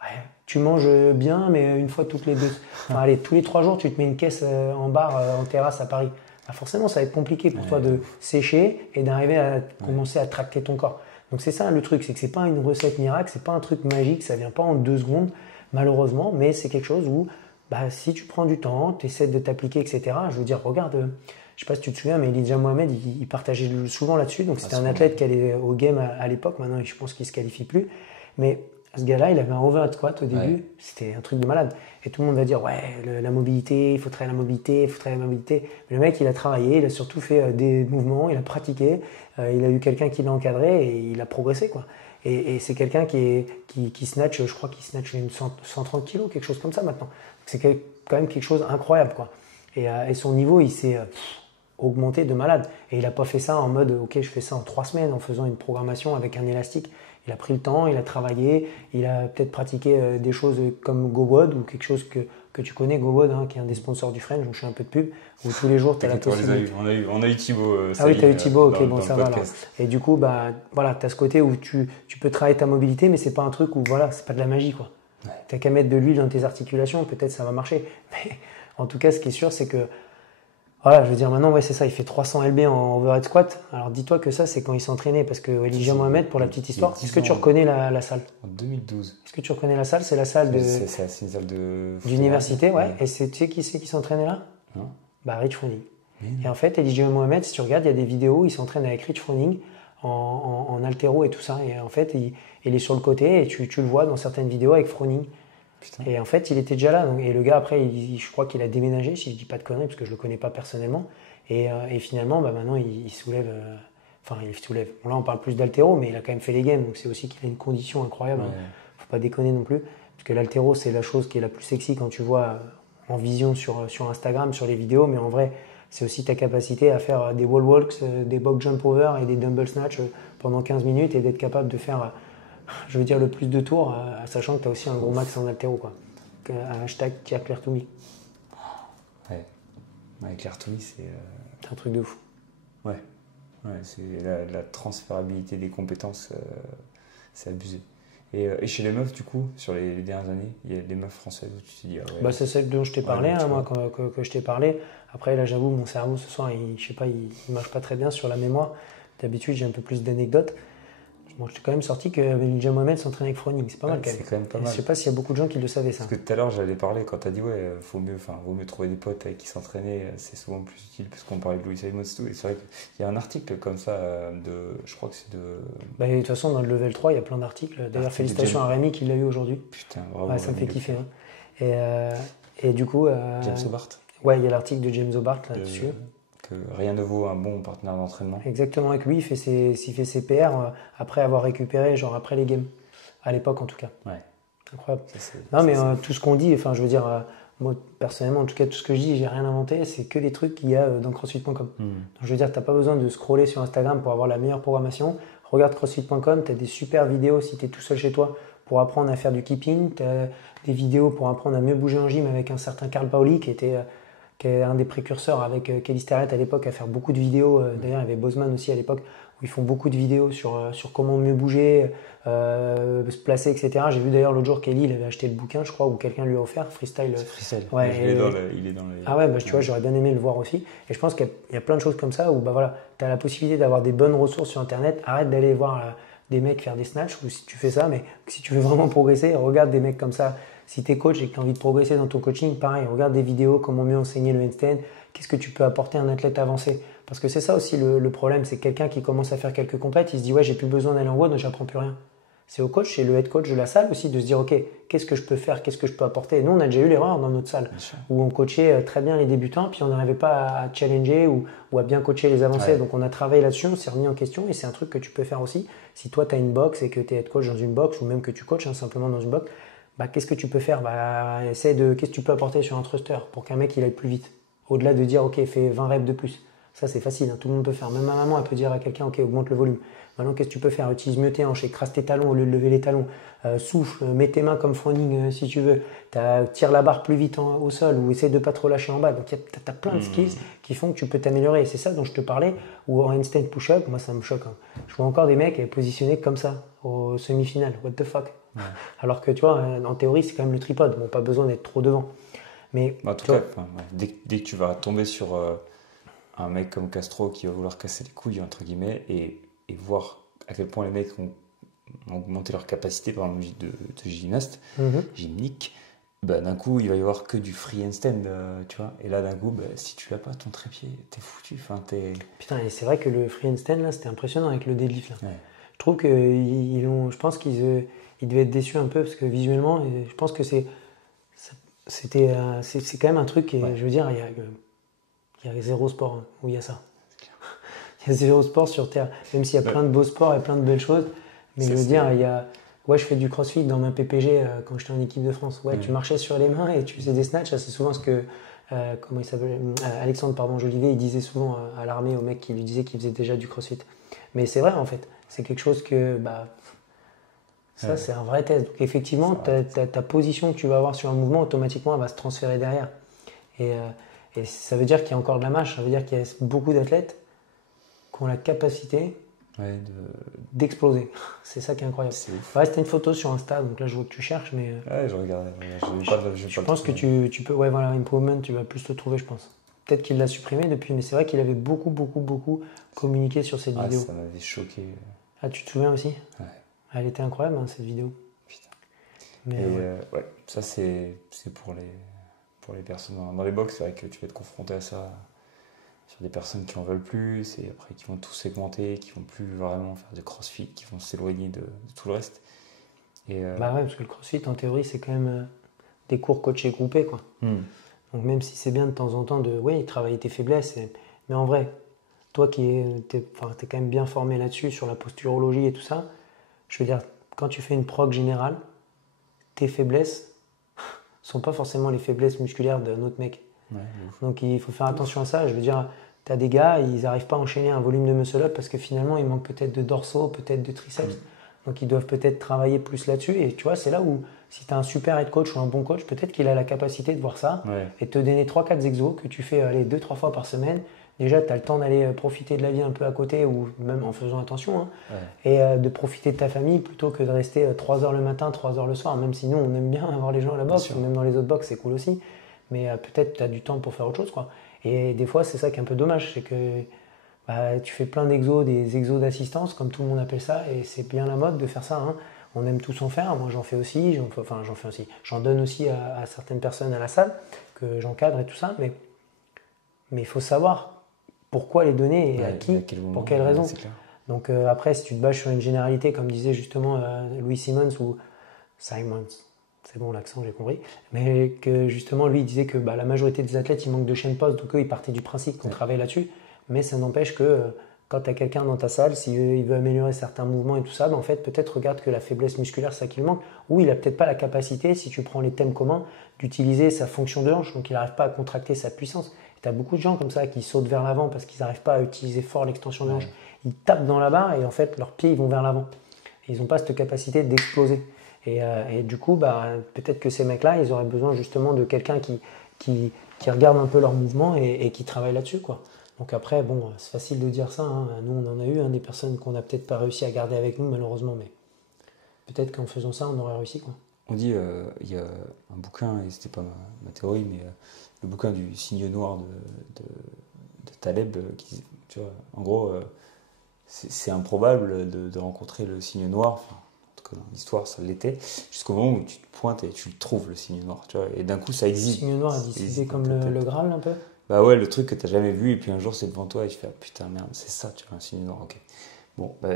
Ouais, tu manges bien, mais une fois toutes les deux. Allez, tous les 3 jours, tu te mets une caisse en bar, en terrasse à Paris. Ben forcément, ça va être compliqué pour toi de sécher et d'arriver à commencer à tracter ton corps. Donc c'est ça le truc, c'est que c'est pas une recette miracle, c'est pas un truc magique, ça vient pas en 2 secondes, malheureusement, mais c'est quelque chose où si tu prends du temps, tu essaies de t'appliquer, etc. Je veux dire, regarde, je sais pas si tu te souviens, mais Elijah Mohamed, il partageait souvent là-dessus, donc c'était un athlète qui allait au game à l'époque, maintenant je pense qu'il se qualifie plus, mais ce gars-là, il avait un overhead squat au début, c'était un truc de malade. Et tout le monde va dire, ouais, la mobilité, il faut travailler la mobilité, il faut travailler la mobilité. Mais le mec, il a travaillé, il a surtout fait des mouvements, il a pratiqué, il a eu quelqu'un qui l'a encadré et il a progressé, quoi. Et c'est quelqu'un qui snatch, je crois qu'il snatch une 130 kilos, quelque chose comme ça maintenant. C'est quand même quelque chose d'incroyable, quoi. Et son niveau, il s'est augmenté de malade. Et il n'a pas fait ça en mode, ok, je fais ça en 3 semaines en faisant une programmation avec un élastique. Il a pris le temps, il a travaillé, il a peut-être pratiqué des choses comme GoWOD ou quelque chose que tu connais, GoWOD, qui est un des sponsors du French, donc je fais un peu de pub, où tous les jours tu as la possibilité. On a eu Thibaut. Ah oui, tu as eu Thibaut, ok, bon, ça va là. Et du coup, tu as ce côté où tu peux travailler ta mobilité, mais c'est pas un truc où, c'est pas de la magie, quoi. Ouais. Tu n'as qu'à mettre de l'huile dans tes articulations, peut-être ça va marcher. Mais en tout cas, ce qui est sûr, c'est que voilà, je veux dire, maintenant, c'est ça, il fait 300 lb en overhead squat. Alors, dis-toi que ça, c'est quand il s'entraînait, parce que Elijah Mohamed, pour la petite histoire, est-ce que tu reconnais la salle? En 2012. Est-ce que tu reconnais la salle? C'est la salle c'est une salle d'université, ouais. Et tu sais qui c'est qui s'entraînait là? Non. Rich Froning. Et en fait, Elijah Mohamed, si tu regardes, il y a des vidéos où il s'entraîne avec Rich Froning en haltéro et tout ça. Et en fait, il est sur le côté et tu le vois dans certaines vidéos avec Froning. Putain. Et en fait, il était déjà là. Donc, et le gars, après, je crois qu'il a déménagé, si je dis pas de conneries, parce que je le connais pas personnellement. Et finalement, maintenant, il soulève. Il soulève. Bon, là, on parle plus d'haltéro, mais il a quand même fait les games. Donc, c'est aussi qu'il a une condition incroyable. Faut pas déconner non plus. Parce que l'haltéro, c'est la chose qui est la plus sexy quand tu vois en vision sur Instagram, sur les vidéos. Mais en vrai, c'est aussi ta capacité à faire des wall walks, des box jump over et des dumbbell snatch pendant 15 minutes et d'être capable de faire. Je veux dire le plus de tours, sachant que tu as aussi un gros max en haltéro, quoi. Hashtag Claire to me. Ouais, Claire to me, c'est un truc de fou. Ouais, c'est la transférabilité des compétences, c'est abusé. Et chez les meufs, du coup, sur les dernières années, il y a des meufs françaises où tu te dis, c'est celle dont je t'ai parlé, moi, que je t'ai parlé. Après, là, j'avoue, mon cerveau ce soir, je sais pas, il marche pas très bien sur la mémoire. D'habitude, j'ai un peu plus d'anecdotes. Bon, je t'ai quand même sorti que Ninja Mohamed s'entraînait avec Froning, c'est pas mal quand même. C'est quand même pas mal. Je sais pas s'il y a beaucoup de gens qui le savaient ça. Parce que tout à l'heure, j'allais parler quand tu as dit, ouais, vaut mieux trouver des potes avec qui s'entraîner, c'est souvent plus utile, parce qu'on parlait de Louis Simons et tout. Et c'est vrai qu'il y a un article comme ça, je crois que c'est de. Bah, de toute façon, dans le level 3, il y a plein d'articles. D'ailleurs, félicitations à Rémi qui l'a eu aujourd'hui. Putain, bravo. Ouais, ça me fait kiffer. Hein. Et du coup. James Hobart. Ouais, il y a l'article de James Hobart là-dessus. Que rien ne vaut un bon partenaire d'entraînement. Exactement, avec lui, il fait ses PR après avoir récupéré, genre après les games. À l'époque, en tout cas. Ouais. Incroyable. Non, mais tout ce qu'on dit, enfin, je veux dire, moi, personnellement, en tout cas, tout ce que je dis, j'ai rien inventé, c'est que les trucs qu'il y a dans CrossFit.com. Donc, je veux dire, t'as pas besoin de scroller sur Instagram pour avoir la meilleure programmation. Regarde CrossFit.com, t'as des super vidéos si t'es tout seul chez toi pour apprendre à faire du keeping. T'as des vidéos pour apprendre à mieux bouger en gym avec un certain Carl Paoli qui est un des précurseurs avec Kelly Starrett à l'époque à faire beaucoup de vidéos. D'ailleurs, il y avait Bozeman aussi à l'époque où ils font beaucoup de vidéos sur comment mieux bouger, se placer, etc. J'ai vu d'ailleurs l'autre jour Kelly, il avait acheté le bouquin, je crois, ou quelqu'un lui a offert, Freestyle. C'est Freestyle. Ouais, il est dans les... Ah ouais, tu vois, j'aurais bien aimé le voir aussi. Et je pense qu'il y a plein de choses comme ça où bah voilà, tu as la possibilité d'avoir des bonnes ressources sur Internet. Arrête d'aller voir des mecs faire des snatchs, ou si tu fais ça, mais si tu veux vraiment progresser, regarde des mecs comme ça. Si tu es coach et que tu as envie de progresser dans ton coaching, pareil, regarde des vidéos, comment mieux enseigner le handstand, qu'est-ce que tu peux apporter à un athlète avancé. Parce que c'est ça aussi le problème, c'est quelqu'un qui commence à faire quelques compètes, il se dit ouais, j'ai plus besoin d'aller en WOD, donc j'apprends plus rien. C'est au coach, c'est le head coach de la salle aussi de se dire ok, qu'est-ce que je peux faire, qu'est-ce que je peux apporter. Et nous, on a déjà eu l'erreur dans notre salle où on coachait très bien les débutants, puis on n'arrivait pas à challenger ou à bien coacher les avancés. Ouais. Donc on a travaillé là-dessus, on s'est remis en question et c'est un truc que tu peux faire aussi. Si toi, tu as une box et que tu es head coach dans une box ou même que tu coaches simplement dans une box, bah, qu'est-ce que tu peux faire? Qu'est-ce que tu peux apporter sur un thruster pour qu'un mec il aille plus vite. Au-delà de dire ok, fais 20 reps de plus. Ça c'est facile, hein, tout le monde peut faire. Même ma maman elle peut dire à quelqu'un ok, augmente le volume. Maintenant qu'est-ce que tu peux faire? Utilise mieux tes hanches, écrase tes talons au lieu de lever les talons. Souffle, mets tes mains comme Froning si tu veux. Tire la barre plus vite au sol ou essaie de pas trop lâcher en bas. Donc tu as plein de skills qui font que tu peux t'améliorer. Et c'est ça dont je te parlais. Ou en handstand push-up, moi ça me choque. Hein. Je vois encore des mecs positionnés comme ça au semi-final. What the fuck? Ouais. Alors que tu vois, en théorie c'est quand même le tripode. Bon, pas besoin d'être trop devant. Mais en tout cas, dès que tu vas tomber sur un mec comme Castro qui va vouloir casser les couilles entre guillemets et voir à quel point les mecs ont augmenté leur capacité par exemple de gymnaste, gymnique, bah, d'un coup il va y avoir que du free handstand, tu vois. Et là d'un coup, bah, si tu l'as pas ton trépied, t'es foutu. Putain, et c'est vrai que le free handstand là, c'était impressionnant avec le deadlift là. Ouais. Je trouve que je pense qu'ils devaient être déçus un peu parce que visuellement, je pense que c'est quand même un truc qui est, je veux dire, il y a zéro sport hein, où il y a ça. Il y a zéro sport sur Terre, même s'il y a plein de beaux sports et plein de belles choses. Mais je veux dire, je fais du crossfit dans ma PPG quand j'étais en équipe de France. Ouais, tu marchais sur les mains et tu faisais des snatchs. C'est souvent ce que comment il s'appelle Alexandre Jolivet, il disait souvent à l'armée aux mecs qui lui disaient qu'il faisait déjà du crossfit. Mais c'est vrai en fait, c'est quelque chose que ça c'est un vrai test. Donc effectivement, ta position que tu vas avoir sur un mouvement, automatiquement elle va se transférer derrière. Et ça veut dire qu'il y a encore de la marche. Ça veut dire qu'il y a beaucoup d'athlètes qui ont la capacité d'exploser. C'est ça qui est incroyable. C'était une photo sur Insta, donc là je vois que tu cherches, mais ouais, je regarde. Je pense que tu peux, ouais voilà, Improvement, tu vas plus le trouver, je pense. Peut-être qu'il l'a supprimé depuis, mais c'est vrai qu'il avait beaucoup communiqué sur cette vidéo. Ça m'avait choqué. Ah, tu te souviens aussi? Ouais. Elle était incroyable cette vidéo. Putain. Mais ouais, ça c'est pour les personnes dans les box, c'est vrai que tu vas être confronté à ça. Sur des personnes qui en veulent plus et après qui vont tous segmenter, qui vont plus vraiment faire de crossfit, qui vont s'éloigner de tout le reste. Bah ouais, parce que le crossfit en théorie c'est quand même des cours coachés groupés quoi. Donc même si c'est bien de temps en temps de travailler tes faiblesses, mais en vrai, toi qui t'es quand même bien formé là-dessus sur la posturologie et tout ça, je veux dire quand tu fais une prog générale, tes faiblesses sont pas forcément les faiblesses musculaires d'un autre mec. Ouais, donc il faut faire attention à ça. Je veux dire, tu as des gars, ils n'arrivent pas à enchaîner un volume de muscle-up parce que finalement, il manque peut-être de dorsaux, peut-être de triceps. Donc ils doivent peut-être travailler plus là-dessus. Et tu vois, c'est là où, si tu as un super head coach ou un bon coach, peut-être qu'il a la capacité de voir ça et te donner 3-4 exos que tu fais 2-3 fois par semaine. Déjà, tu as le temps d'aller profiter de la vie un peu à côté ou même en faisant attention. Et de profiter de ta famille plutôt que de rester 3 heures le matin, 3 heures le soir. Même si nous, on aime bien avoir les gens à la boxe ou même dans les autres box, c'est cool aussi. Mais peut-être tu as du temps pour faire autre chose quoi. Et des fois c'est ça qui est un peu dommage, c'est que bah, tu fais plein d'exos, des exos d'assistance, comme tout le monde appelle ça, et c'est bien la mode de faire ça, hein. On aime tous en faire, moi j'en fais aussi, j'en donne aussi à certaines personnes à la salle, que j'encadre et tout ça, mais il faut savoir pourquoi les donner et à qui, pour quelles raisons. Donc après, si tu te bases sur une généralité, comme disait justement Louis Simmons ou Simons, c'est bon l'accent, j'ai compris, mais que justement lui il disait que bah, la majorité des athlètes ils manquent de chaîne poste, donc eux ils partaient du principe qu'on travaille là-dessus, mais ça n'empêche que quand tu as quelqu'un dans ta salle, s'il veut améliorer certains mouvements et tout ça, bah, en fait peut-être regarde que la faiblesse musculaire c'est ça qui lui manque, ou il n'a peut-être pas la capacité, si tu prends les thèmes communs, d'utiliser sa fonction de hanche, donc il n'arrive pas à contracter sa puissance. Tu as beaucoup de gens comme ça qui sautent vers l'avant parce qu'ils n'arrivent pas à utiliser fort l'extension de hanche. Ils tapent dans la barre et en fait leurs pieds ils vont vers l'avant. Ils n'ont pas cette capacité d'exploser. Et du coup, bah, peut-être que ces mecs-là, ils auraient besoin justement de quelqu'un qui regarde un peu leurs mouvements et qui travaille là-dessus, quoi. Donc après, bon, c'est facile de dire ça, hein. Nous, on en a eu des personnes qu'on n'a peut-être pas réussi à garder avec nous, malheureusement, mais peut-être qu'en faisant ça, on aurait réussi, quoi. On dit, il y a un bouquin, et c'était pas ma théorie, mais le bouquin du signe noir de Taleb, qui, tu vois, en gros, c'est improbable de rencontrer le signe noir. Enfin, en tout cas, dans l'histoire, ça l'était, jusqu'au moment où tu te pointes et tu le trouves, le signe noir. Tu vois, et d'un coup, ça existe. Le signe noir, c'est comme le Graal, un peu. Bah ouais, le truc que tu n'as jamais vu, et puis un jour, c'est devant toi, et tu fais ah, putain, merde, c'est ça, tu vois, un signe noir, ok. Bon, bah,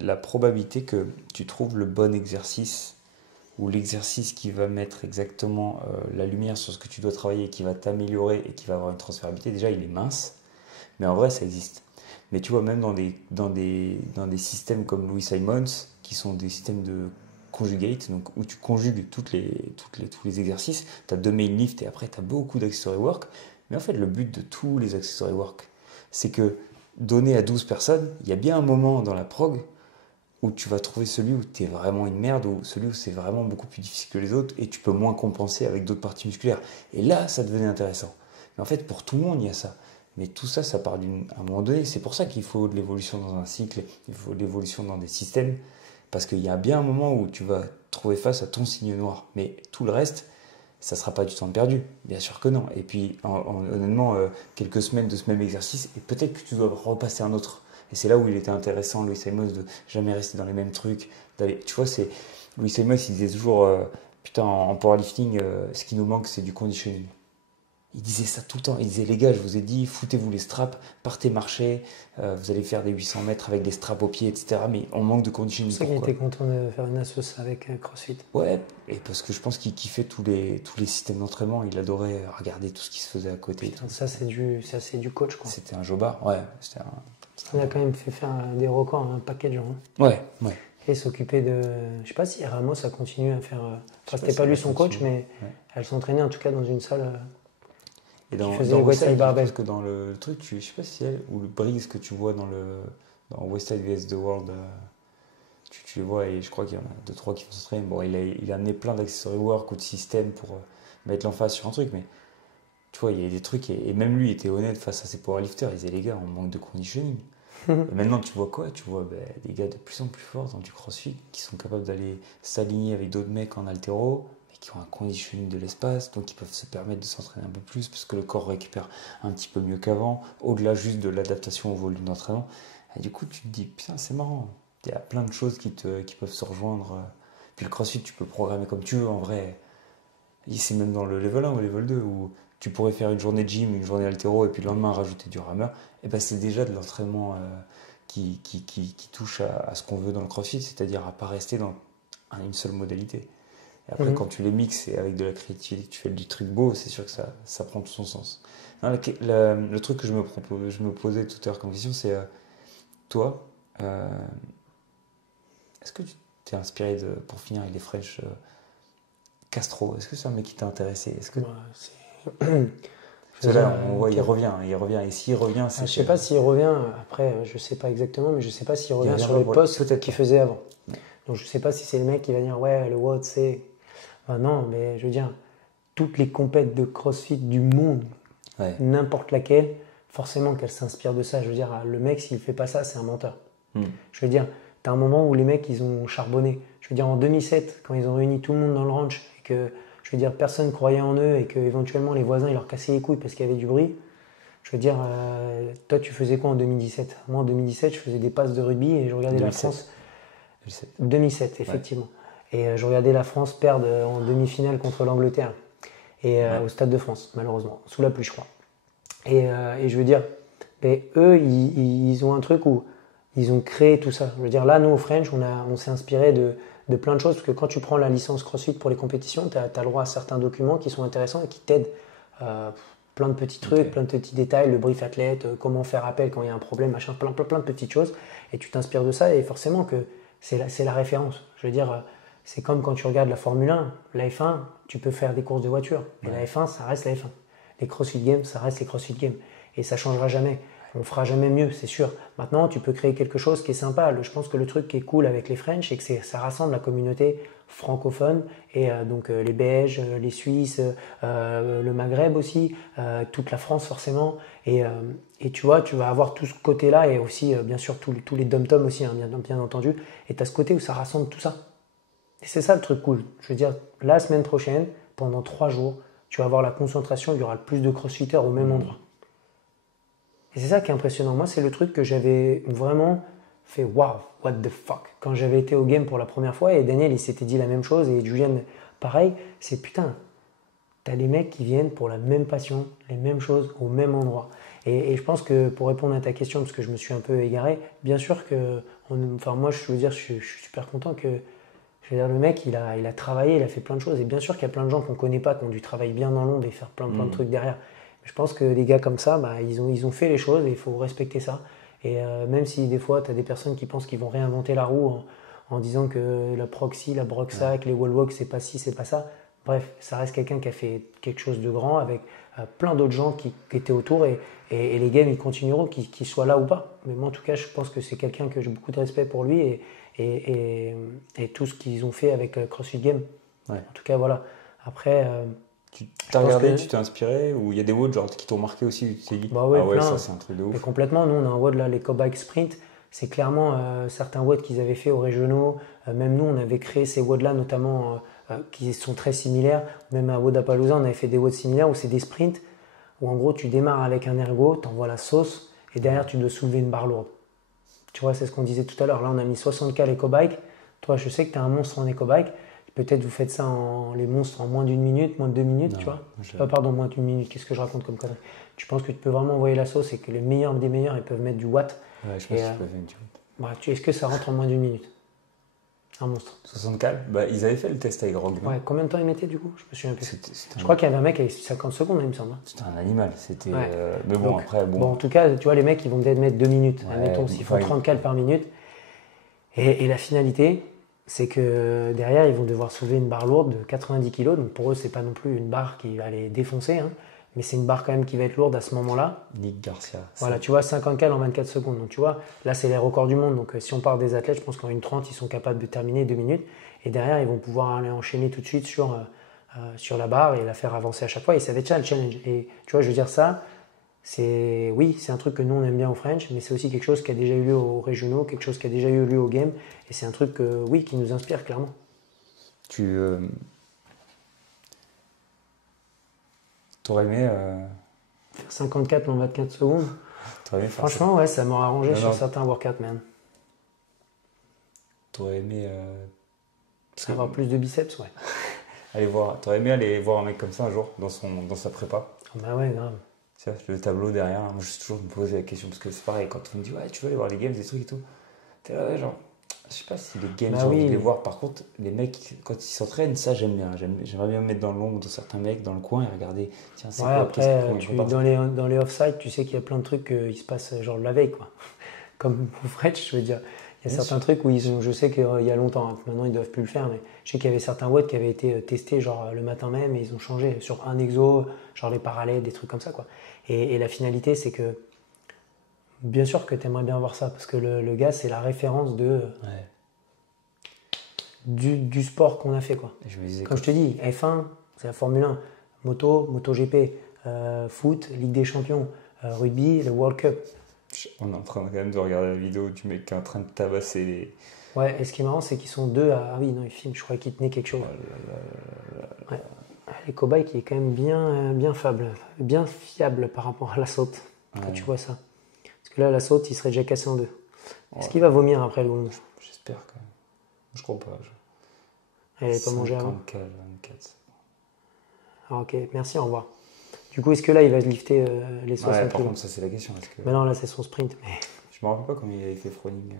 la probabilité que tu trouves le bon exercice ou l'exercice qui va mettre exactement la lumière sur ce que tu dois travailler, qui va t'améliorer et qui va avoir une transférabilité, déjà il est mince, mais en vrai ça existe. Mais tu vois, même dans des systèmes comme Louis Simons, qui sont des systèmes de conjugate, donc où tu conjugues tous les exercices, tu as 2 main lifts et après tu as beaucoup d'accessory work, mais en fait le but de tous les accessory work, c'est que donné à 12 personnes, il y a bien un moment dans la prog où tu vas trouver celui où tu es vraiment une merde, ou celui où c'est vraiment beaucoup plus difficile que les autres, et tu peux moins compenser avec d'autres parties musculaires. Et là, ça devenait intéressant. Mais en fait, pour tout le monde, il y a ça. Mais tout ça, ça part à un moment donné. C'est pour ça qu'il faut de l'évolution dans un cycle, il faut de l'évolution dans des systèmes, parce qu'il y a bien un moment où tu vas trouver face à ton signe noir. Mais tout le reste, ça ne sera pas du temps perdu. Bien sûr que non. Et puis, honnêtement, quelques semaines de ce même exercice, et peut-être que tu dois repasser un autre. Et c'est là où il était intéressant, Louis Simons, de jamais rester dans les mêmes trucs. Tu vois, Louis Simons, il disait toujours, putain, en powerlifting, ce qui nous manque, c'est du conditioning. Il disait ça tout le temps. Il disait, les gars, je vous ai dit, foutez-vous les straps, partez marcher, vous allez faire des 800 mètres avec des straps aux pieds, etc. Mais on manque de conditioning. C'est pour ça qu'il était content de faire une assoce avec CrossFit. Ouais, et parce que je pense qu'il kiffait tous les systèmes d'entraînement. Il adorait regarder tout ce qui se faisait à côté. Putain, ça, c'est du coach, quoi. C'était un jobard, ouais. Il a quand même fait faire des records à un paquet de gens. Hein. Ouais. Et s'occuper de... Je sais pas si Ramos a continué à faire... Enfin, c'était pas lui son coach, mais elle s'entraînait en tout cas dans une salle... Et dans Westside, parce que dans le truc, je sais pas si elle, ou le Briggs que tu vois dans Westside vs The World, tu les vois, et je crois qu'il y en a 2-3 qui vont s'entraîner. Bon, il a amené plein d'accessory work ou de systèmes pour mettre l'emphase sur un truc, mais tu vois, il y a des trucs, et même lui était honnête face à ses powerlifters. Il disait, les gars, on manque de conditioning. Et maintenant, tu vois quoi? Tu vois des gars de plus en plus forts dans du crossfit qui sont capables d'aller s'aligner avec d'autres mecs en haltéro, mais qui ont un conditioning de l'espace, donc ils peuvent se permettre de s'entraîner un peu plus parce que le corps récupère un petit peu mieux qu'avant, au-delà juste de l'adaptation au volume d'entraînement. Et du coup, tu te dis, putain, c'est marrant. Il y a plein de choses qui peuvent se rejoindre. Puis le crossfit, tu peux programmer comme tu veux, en vrai. C'est même dans le level 1 ou le level 2 où tu pourrais faire une journée de gym, une journée haltéro, et puis le lendemain rajouter du rameur. Et ben c'est déjà de l'entraînement qui touche à ce qu'on veut dans le crossfit, c'est-à-dire à ne pas rester dans une seule modalité. Et après, quand tu les mixes et avec de la créativité, tu fais du truc beau, c'est sûr que ça prend tout son sens. Non, le truc que je me posais tout à l'heure comme question, c'est toi, est-ce que tu t'es inspiré pour finir avec les French Castro? Est-ce que c'est un mec qui t'a intéressé? Est-ce que... Parce que là, on voit, il revient. Et s'il revient, c'est... Je sais pas s'il revient, après, je sais pas exactement, mais je sais pas s'il revient sur les postes qu'il faisait avant. Donc je sais pas si c'est le mec qui va dire, ouais, le WOD, c'est... Enfin, non, mais je veux dire, toutes les compètes de CrossFit du monde, n'importe laquelle, forcément qu'elle s'inspire de ça. Je veux dire, le mec, s'il fait pas ça, c'est un menteur. Je veux dire, t'as un moment où les mecs, ils ont charbonné. Je veux dire, en 2007, quand ils ont réuni tout le monde dans le ranch, et que, je veux dire, personne croyait en eux, et que éventuellement les voisins, ils leur cassaient les couilles parce qu'il y avait du bruit, Je veux dire, toi, tu faisais quoi en 2017? Moi, en 2017, je faisais des passes de rugby et je regardais 2007. la France. 2007. 2007, effectivement. Ouais. Et je regardais la France perdre en demi-finale contre l'Angleterre. Et au Stade de France, malheureusement, sous la pluie, je crois. Et je veux dire, mais eux, ils ont un truc où ils ont créé tout ça. Je veux dire, là, nous, au French, on s'est inspiré de plein de choses, parce que quand tu prends la licence CrossFit pour les compétitions, tu as le droit à certains documents qui sont intéressants et qui t'aident. Plein de petits trucs, plein de petits détails, le brief athlète, comment faire appel quand il y a un problème, machin, plein de petites choses. Et tu t'inspires de ça, et forcément que c'est la référence. Je veux dire, c'est comme quand tu regardes la Formule 1, la F1, tu peux faire des courses de voiture. Et la F1, ça reste la F1. Les CrossFit Games, ça reste les CrossFit Games. Et ça ne changera jamais. On ne fera jamais mieux, c'est sûr. Maintenant, tu peux créer quelque chose qui est sympa. Je pense que le truc qui est cool avec les French, c'est que ça rassemble la communauté francophone et donc les Belges, les Suisses, le Maghreb aussi, toute la France forcément. Et tu vois, tu vas avoir tout ce côté-là et aussi, bien sûr, tous les dom-toms aussi, hein, bien entendu. Et tu as ce côté où ça rassemble tout ça. Et c'est ça le truc cool. Je veux dire, la semaine prochaine, pendant 3 jours, tu vas avoir la concentration, il y aura le plus de crossfitters au même endroit. Et c'est ça qui est impressionnant. Moi, c'est le truc que j'avais vraiment fait « wow, what the fuck » quand j'avais été au game pour la première fois. Et Daniel, il s'était dit la même chose. Et Julien, pareil. C'est putain, t'as des mecs qui viennent pour la même passion, les mêmes choses, au même endroit. Et je pense que pour répondre à ta question, parce que je me suis un peu égaré, bien sûr que... moi, je veux dire, je suis super content que... Je veux dire, le mec, il a travaillé, il a fait plein de choses. Et bien sûr qu'il y a plein de gens qu'on ne connaît pas, qui ont dû travailler bien dans l'ombre et faire plein de trucs derrière. Je pense que des gars comme ça, ils ont fait les choses et il faut respecter ça. Et même si des fois, tu as des personnes qui pensent qu'ils vont réinventer la roue en disant que la proxy, la broxac, les wall walks, c'est pas ci, c'est pas ça. Bref, ça reste quelqu'un qui a fait quelque chose de grand avec plein d'autres gens qui étaient autour et les games, ils continueront, qu'ils soient là ou pas. Mais moi, en tout cas, je pense que c'est quelqu'un que j'ai beaucoup de respect pour lui et tout ce qu'ils ont fait avec CrossFit Games. Ouais. En tout cas, voilà. Après... tu t'as regardé, tu t'es inspiré ou il y a des WOD genre qui t'ont marqué aussi, où tu t'es dit ouais, ah ouais, plein. ça c'est un truc de ouf. Mais complètement, nous on a un WOD là, les Cobike Sprint, c'est clairement certains WOD qu'ils avaient fait aux régionaux. Même nous on avait créé ces WOD là notamment qui sont très similaires. Même à Wodapalooza on avait fait des WOD similaires où c'est des sprints où en gros tu démarres avec un ergo, tu envoies la sauce et derrière tu dois soulever une barre lourde. Tu vois, c'est ce qu'on disait tout à l'heure. Là on a mis 60K les Cobike. Toi je sais que tu es un monstre en éco-bike. Peut-être vous faites ça les monstres en moins d'1 minute, moins de 2 minutes, non, tu vois. Pardon, moins d'1 minute, qu'est-ce que je raconte comme connerie? Tu penses que tu peux vraiment envoyer la sauce et que les meilleurs des meilleurs, ils peuvent mettre du watt. Ouais, je pense qu'ils peuvent mettre du watt. Est-ce que ça rentre en moins d'1 minute? Un monstre. 60K, ils avaient fait le test avec Rogue. Ouais, combien de temps ils mettaient du coup? Je me souviens plus. Je crois qu'il y avait un mec avec 50 secondes, il me semble. C'était un animal. C'était. Ouais. Mais bon, donc, après. Bon, en tout cas, tu vois, les mecs, ils vont peut-être mettre 2 minutes. Ouais, admettons, s'ils font 30 cales par minute. Et la finalité, c'est que derrière, ils vont devoir soulever une barre lourde de 90 kg. Donc pour eux, c'est pas non plus une barre qui va les défoncer, hein, mais c'est une barre quand même qui va être lourde à ce moment-là. Nick Garcia. Voilà, tu vois, 50 cales en 24 secondes. Donc tu vois, là, c'est les records du monde. Donc si on part des athlètes, je pense qu'en 1:30, ils sont capables de terminer 2 minutes. Et derrière, ils vont pouvoir aller enchaîner tout de suite sur la barre et la faire avancer à chaque fois. Et ça va être ça le challenge. Et tu vois, je veux dire ça. C'est un truc que nous on aime bien au French, mais c'est aussi quelque chose qui a déjà eu lieu aux régionaux, quelque chose qui a déjà eu lieu au game, et c'est un truc qui nous inspire clairement. T'aurais aimé faire 54 en 24 secondes. Aimé franchement, ouais, ça m'aurait arrangé sur certains workouts, man. T'aurais aimé avoir plus de biceps, ouais. T'aurais aimé aller voir un mec comme ça un jour dans sa prépa? Bah ouais, grave. Le tableau derrière, moi je suis toujours me poser la question parce que c'est pareil, quand on me dit ouais, tu veux aller voir les games, des trucs et tout, t'es là, ouais, genre, je sais pas si les games, j'ai envie de les voir. Par contre, les mecs, quand ils s'entraînent, ça j'aime bien. J'aimerais bien me mettre dans l'ombre de certains mecs dans le coin et regarder, tiens, c'est quoi, après, dans les off-site, tu sais qu'il y a plein de trucs qui se passent genre la veille, quoi. Comme au French, je veux dire. Il y a certains trucs où je sais qu'il y a longtemps, hein, maintenant ils ne doivent plus le faire, mais je sais qu'il y avait certains watts qui avaient été testés genre le matin même et ils ont changé sur un exo, genre les parallèles, des trucs comme ça, quoi. Et la finalité, c'est que bien sûr que tu aimerais bien voir ça, parce que le gars, c'est la référence du sport qu'on a fait, quoi. Comme je te dis, F1, c'est la Formule 1, MotoGP, foot, Ligue des Champions, rugby, le World Cup. On est en train quand même de regarder la vidéo du mec qui est en train de tabasser les... Ouais, et ce qui est marrant, c'est qu'ils sont deux à... Ah oui, non, ils filment, je croyais qu'ils tenaient quelque chose. Ouais. Les cobayes qui est quand même bien fiable par rapport à la saute. quand tu vois ça. Parce que là, la saute, il serait déjà cassé en deux. Est-ce qu'il va vomir après le moment? J'espère quand même. Je crois pas. Elle n'avait pas mangé avant. 54. Ah, ok, merci, au revoir. Du coup, est-ce que là, il va lifter les 60 par kilos? contre, ça c'est la question. Mais non, là, c'est son sprint. Mais... Je me rappelle pas combien il avait fait Froning.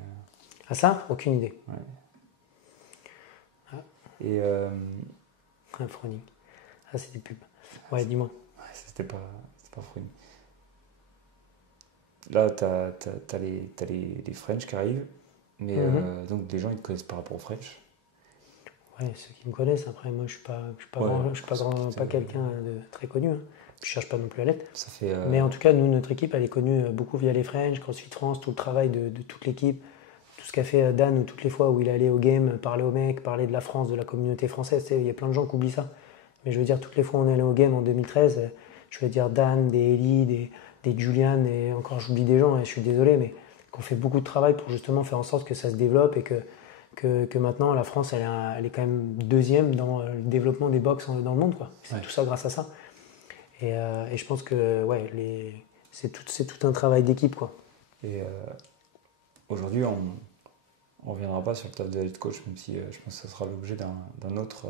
Ah ça? Aucune idée. Ouais. Ah. Et Un Froning. Ah, c'est des pubs. Ouais, dis-moi. Ouais, c'était pas Froning. Là, t'as les French qui arrivent, mais donc des gens ils te connaissent par rapport aux French. Ouais, ceux qui me connaissent. Après, moi, je suis pas quelqu'un de très connu. Hein. Je cherche pas non plus à l'être. Ça fait. Mais en tout cas, nous, notre équipe, elle est connue beaucoup via les French, CrossFit France, tout le travail de toute l'équipe, tout ce qu'a fait Dan, ou toutes les fois où il allait au game, parler aux mecs, parler de la France, de la communauté française. Il y a plein de gens qui oublient ça. Mais je veux dire, toutes les fois où on est allé au game en 2013, je veux dire Dan, des Ellie, des Julian, et encore j'oublie des gens, et je suis désolé, mais qu'on fait beaucoup de travail pour justement faire en sorte que ça se développe et que maintenant la France, elle est quand même deuxième dans le développement des box dans le monde, quoi. C'est tout ça grâce à ça. Et je pense que c'est tout un travail d'équipe, quoi. Et aujourd'hui, on ne reviendra pas sur le taf de head coach, même si je pense que ça sera l'objet d'un autre.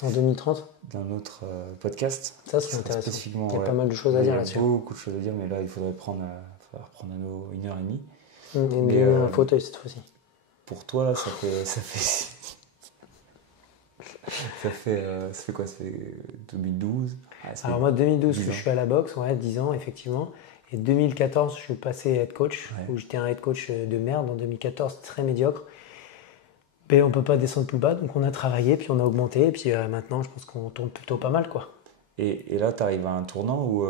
En 2030 d'un autre podcast. Ça serait intéressant. Spécifiquement, il y a pas mal de choses à dire là-dessus. Il y a beaucoup de choses à dire, mais là, il faudrait prendre à nos 1h30. Et me donner un fauteuil cette fois-ci. Pour toi, là, ça fait quoi? Ça fait 2012. Alors moi, 2012, je suis à la boxe, 10 ans, effectivement. Et 2014, je suis passé head coach, où j'étais un head coach de merde. En 2014, très médiocre. Mais on ne peut pas descendre plus bas, donc on a travaillé, puis on a augmenté, et puis maintenant, je pense qu'on tourne plutôt pas mal, quoi. Et là, tu arrives à un tournant où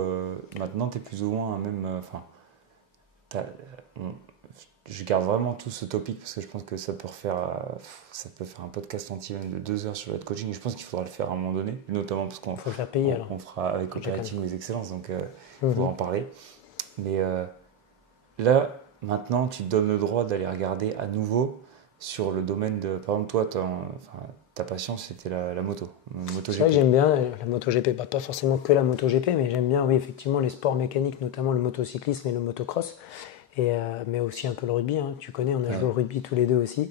maintenant, tu es plus ou moins même... je garde vraiment tout ce topic, parce que je pense que ça peut faire un podcast entier même de 2 heures sur le head coaching, et je pense qu'il faudra le faire à un moment donné, notamment parce qu'on faut le faire payer, alors. On fera avec Operating with Excellence, donc il faudra en parler. Mais là, maintenant, tu te donnes le droit d'aller regarder à nouveau sur le domaine de... Par exemple, toi, ta passion, c'était la moto. C'est vrai que j'aime bien la MotoGP. Pas forcément que la MotoGP, mais j'aime bien, oui, effectivement, les sports mécaniques, notamment le motocyclisme et le motocross. Mais aussi un peu le rugby. Hein. Tu connais, on a joué au rugby tous les deux aussi.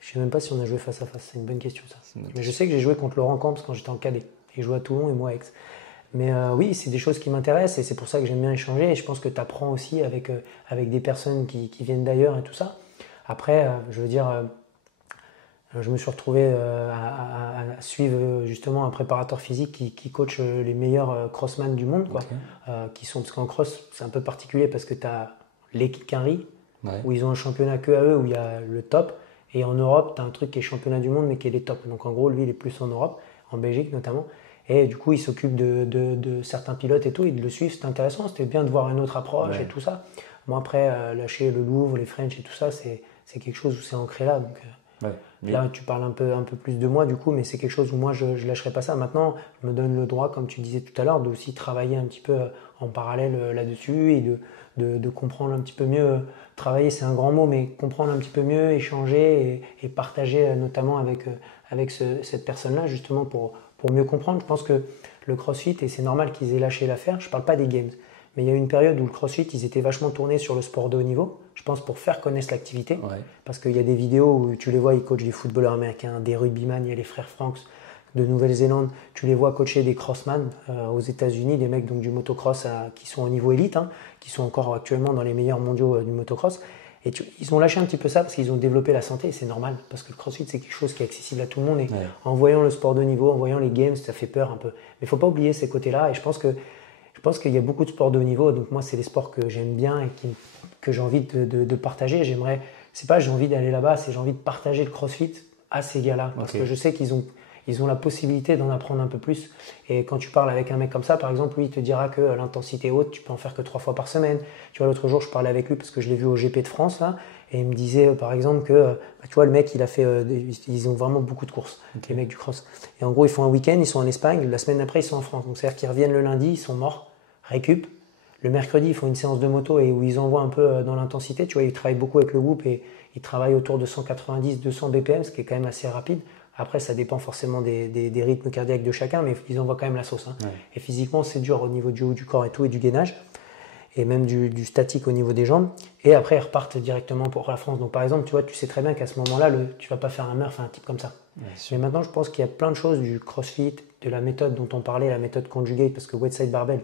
Je ne sais même pas si on a joué face à face. C'est une bonne question, ça. Mais je sais que j'ai joué contre Laurent Camps quand j'étais en cadet. Il jouait à Toulon et moi à Aix. Mais oui, c'est des choses qui m'intéressent et c'est pour ça que j'aime bien échanger. Et je pense que tu apprends aussi avec des personnes qui viennent d'ailleurs et tout ça. Après, je veux dire, je me suis retrouvé à suivre justement un préparateur physique qui coach les meilleurs crossman du monde, quoi. Parce qu'en cross, c'est un peu particulier parce que tu as l'équipe Quinry, où ils ont un championnat que à eux, où il y a le top. Et en Europe, tu as un truc qui est championnat du monde, mais qui est les tops. Donc en gros, lui, il est plus en Europe, en Belgique notamment. Et du coup, il s'occupe de certains pilotes et tout. Ils le suivent, c'est intéressant. C'était bien de voir une autre approche et tout ça. Moi, après, lâcher le Louvre, les French et tout ça, c'est quelque chose où c'est ancré là. Donc, là, tu parles un peu plus de moi, du coup, mais c'est quelque chose où moi, je ne lâcherai pas ça. Maintenant, je me donne le droit, comme tu disais tout à l'heure, d'aussi travailler un petit peu en parallèle là-dessus et de comprendre un petit peu mieux. Travailler, c'est un grand mot, mais comprendre un petit peu mieux, échanger et partager notamment avec cette personne-là, justement, pour mieux comprendre. Je pense que le CrossFit, et c'est normal qu'ils aient lâché l'affaire, je ne parle pas des Games, mais il y a eu une période où le CrossFit, ils étaient vachement tournés sur le sport de haut niveau, je pense pour faire connaître l'activité, parce qu'il y a des vidéos où tu les vois, ils coachent des footballeurs américains, des rugbyman, il y a les frères Franks de Nouvelle-Zélande, tu les vois coacher des crossman aux États-Unis, des mecs donc, du motocross qui sont au niveau élite, qui sont encore actuellement dans les meilleurs mondiaux du motocross. Et ils ont lâché un petit peu ça parce qu'ils ont développé la santé et c'est normal parce que le CrossFit c'est quelque chose qui est accessible à tout le monde et en voyant le sport de haut niveau, en voyant les games, ça fait peur un peu. Mais il ne faut pas oublier ces côtés-là et je pense qu'il y a beaucoup de sports de haut niveau, donc moi c'est les sports que j'aime bien et que j'ai envie de partager. J'ai envie d'aller là-bas, j'ai envie de partager le CrossFit à ces gars-là parce que je sais qu'ils ont la possibilité d'en apprendre un peu plus. Et quand tu parles avec un mec comme ça, par exemple, lui, il te dira que l'intensité haute, tu peux en faire que 3 fois par semaine. Tu vois, l'autre jour, je parlais avec lui parce que je l'ai vu au GP de France, là, et il me disait, par exemple, que, tu vois, le mec, il a fait, ils ont vraiment beaucoup de courses, les mecs du cross. Et en gros, ils font un week-end, ils sont en Espagne, la semaine d'après, ils sont en France. Donc, c'est-à-dire qu'ils reviennent le lundi, ils sont morts, récup. Le mercredi, ils font une séance de moto et où ils envoient un peu dans l'intensité. Tu vois, ils travaillent beaucoup avec le groupe et ils travaillent autour de 190-200 BPM, ce qui est quand même assez rapide. Après, ça dépend forcément des rythmes cardiaques de chacun, mais ils envoient quand même la sauce. Et physiquement, c'est dur au niveau du haut du corps et tout, et du gainage. et même du statique au niveau des jambes. Et après, ils repartent directement pour la France. Donc par exemple, tu vois, tu sais très bien qu'à ce moment-là, tu vas pas faire un Murph, un type comme ça. Mais maintenant, je pense qu'il y a plein de choses du CrossFit, de la méthode dont on parlait, la méthode conjugate, parce que Wet Side Barbell,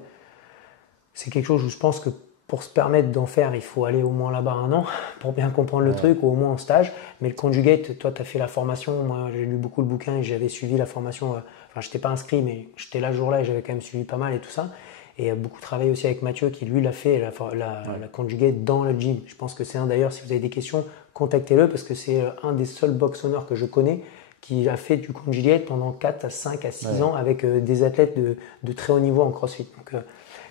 c'est quelque chose où je pense que pour se permettre d'en faire, il faut aller au moins là-bas 1 an pour bien comprendre le truc, ou au moins en stage. Mais le conjugate, toi, tu as fait la formation. Moi, j'ai lu beaucoup le bouquin et j'avais suivi la formation. Enfin, je n'étais pas inscrit, mais j'étais là le jour-là et j'avais quand même suivi pas mal et tout ça. Et beaucoup travaillé aussi avec Mathieu qui, lui, l'a fait, la conjugate dans le gym. Je pense que c'est d'ailleurs, si vous avez des questions, contactez-le parce que c'est un des seuls box owners que je connais qui a fait du conjugate pendant 4 à 5 à 6 ans avec des athlètes de très haut niveau en CrossFit. Donc,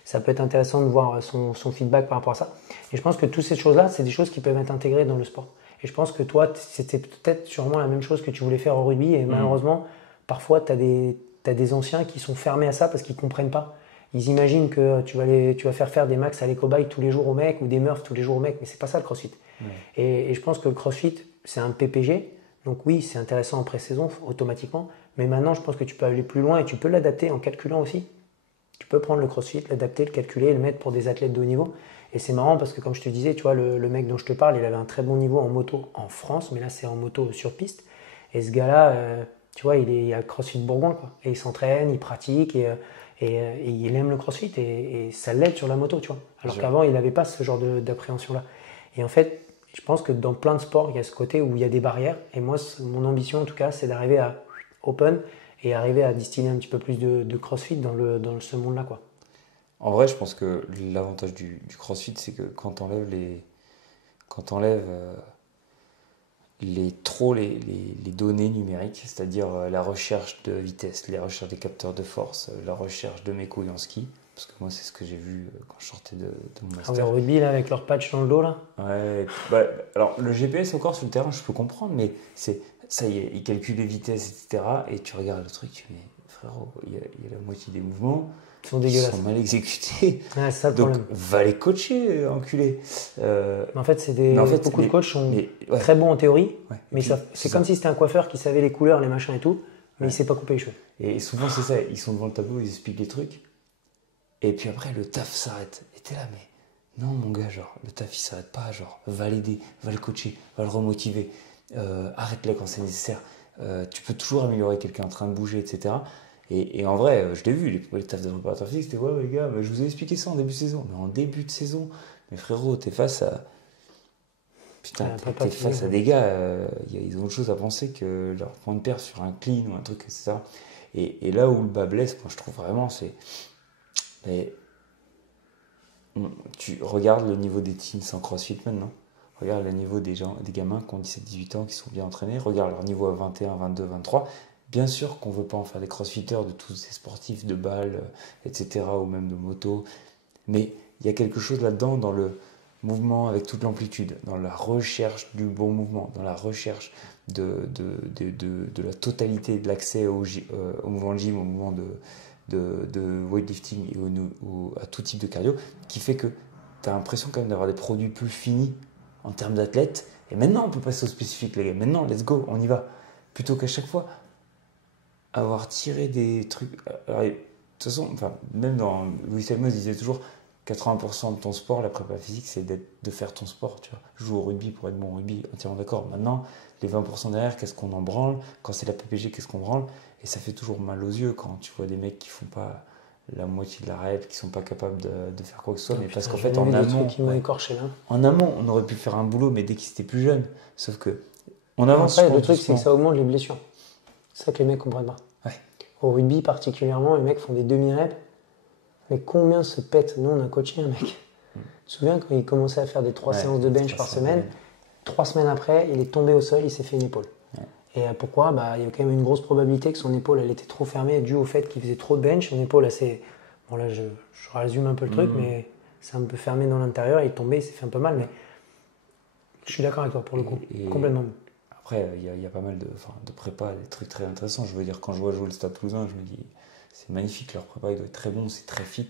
ça peut être intéressant de voir son feedback par rapport à ça. Et je pense que toutes ces choses-là, c'est des choses qui peuvent être intégrées dans le sport. Et je pense que toi, c'était peut-être sûrement la même chose que tu voulais faire au rugby. Et malheureusement, parfois, tu as des anciens qui sont fermés à ça parce qu'ils ne comprennent pas. Ils imaginent que tu vas faire des max à l'éco-bike tous les jours aux mecs ou des Murphs tous les jours aux mecs. Mais c'est pas ça le CrossFit. Et je pense que le CrossFit, c'est un PPG. Donc oui, c'est intéressant en pré-saison automatiquement. Mais maintenant, je pense que tu peux aller plus loin et tu peux l'adapter en calculant aussi. Tu peux prendre le CrossFit, l'adapter, le calculer et le mettre pour des athlètes de haut niveau. Et c'est marrant parce que comme je te disais, tu vois, le mec dont je te parle, il avait un très bon niveau en moto en France, mais là c'est en moto sur piste. Et ce gars-là, tu vois, il est à CrossFit Bourgoin, quoi. Et il s'entraîne, il pratique et il aime le CrossFit et ça l'aide sur la moto, tu vois. Alors qu'avant, il n'avait pas ce genre d'appréhension-là. Et en fait, je pense que dans plein de sports, il y a ce côté où il y a des barrières. Et moi, mon ambition en tout cas, c'est d'arriver à open et arriver à distiller un petit peu plus de CrossFit dans ce monde-là, quoi. En vrai, je pense que l'avantage du CrossFit, c'est que quand t'enlèves les données numériques, c'est-à-dire la recherche de vitesse, la recherche des capteurs de force, la recherche de mes couilles en ski, parce que moi, c'est ce que j'ai vu quand je sortais de mon master. Ah ouais, au rugby, là, avec leur patch dans le dos, là. Ouais, alors le GPS encore sur le terrain, je peux comprendre, mais ça y est, il calcule les vitesses, etc. Et tu regardes le truc, tu dis, mais frérot, il y a la moitié des mouvements Ils sont dégueulasses. Qui sont mal exécutés. Ouais, c'est ça le Donc, problème. va les coacher, enculé. Mais en fait, beaucoup de coachs sont très bons en théorie, mais c'est comme si c'était un coiffeur qui savait les couleurs, les machins et tout, mais il ne sait pas couper les cheveux. Et souvent, c'est ça, ils sont devant le tableau, ils expliquent les trucs, et puis après, le taf s'arrête. Et t'es là, mais non, mon gars, genre, le taf, il s'arrête pas, genre, va l'aider, va le coacher, va le remotiver, arrête-le quand c'est nécessaire. Tu peux toujours améliorer quelqu'un en train de bouger, etc. Et en vrai, je l'ai vu, les tafs de préparateur physique, c'était ouais, les gars, je vous ai expliqué ça en début de saison. Mais en début de saison, mais frérot, t'es face à. Putain, t'es face à des gars, ils ont autre chose à penser que leur point de perf sur un clean ou un truc, etc. Et là où le bas blesse, moi je trouve vraiment, c'est. Mais, tu regardes le niveau des teams en CrossFit maintenant. Regarde le niveau des gamins qui ont 17-18 ans, qui sont bien entraînés. Regarde leur niveau à 21, 22, 23. Bien sûr qu'on ne veut pas en faire des crossfitters de tous ces sportifs de balle, etc., ou même de moto. Mais il y a quelque chose là-dedans dans le mouvement avec toute l'amplitude, dans la recherche du bon mouvement, dans la recherche de la totalité de l'accès au mouvement de gym, au mouvement de weightlifting et à tout type de cardio, qui fait que tu as l'impression quand même d'avoir des produits plus finis en termes d'athlètes. Et maintenant, on peut passer au spécifique, les gars. Maintenant, let's go, on y va. Plutôt qu'à chaque fois avoir tiré des trucs. Alors, de toute façon, même dans Louis Selmos disait toujours 80% de ton sport, la prépa physique, c'est de faire ton sport. Tu vois. Jouer au rugby pour être bon au rugby, entièrement d'accord. Maintenant, les 20% derrière, qu'est-ce qu'on en branle? Quand c'est la PPG, qu'est-ce qu'on branle? Et ça fait toujours mal aux yeux quand tu vois des mecs qui font pas la moitié de la rep, qui sont pas capables de faire quoi que ce soit. Mais parce qu'en fait, en amont, en amont, on aurait pu faire un boulot, mais dès qu'ils étaient plus jeunes. Sauf que on avance. Après, le truc, c'est que ça augmente les blessures. C'est ça que les mecs comprennent pas. Ouais. Au rugby particulièrement, les mecs font des demi-reps. Mais combien se pètent? Nous, on a coaché un mec. Tu te souviens quand il commençait à faire des 3 séances de bench par semaine, 3 semaines après, il est tombé au sol, il s'est fait une épaule. Ouais. Et pourquoi? Il y a quand même une grosse probabilité que son épaule elle était trop fermée dû au fait qu'il faisait trop de bench. Son épaule, bon là je résume un peu le truc, mais c'est un peu fermé dans l'intérieur. Il est tombé, il s'est fait un peu mal, mais je suis d'accord avec toi pour le coup, complètement. Après, il y a pas mal de prépa, des trucs très intéressants. Je veux dire, quand je vois jouer le Stade Toulousain, je me dis, c'est magnifique, leur prépa, il doit être très bon, c'est très fit,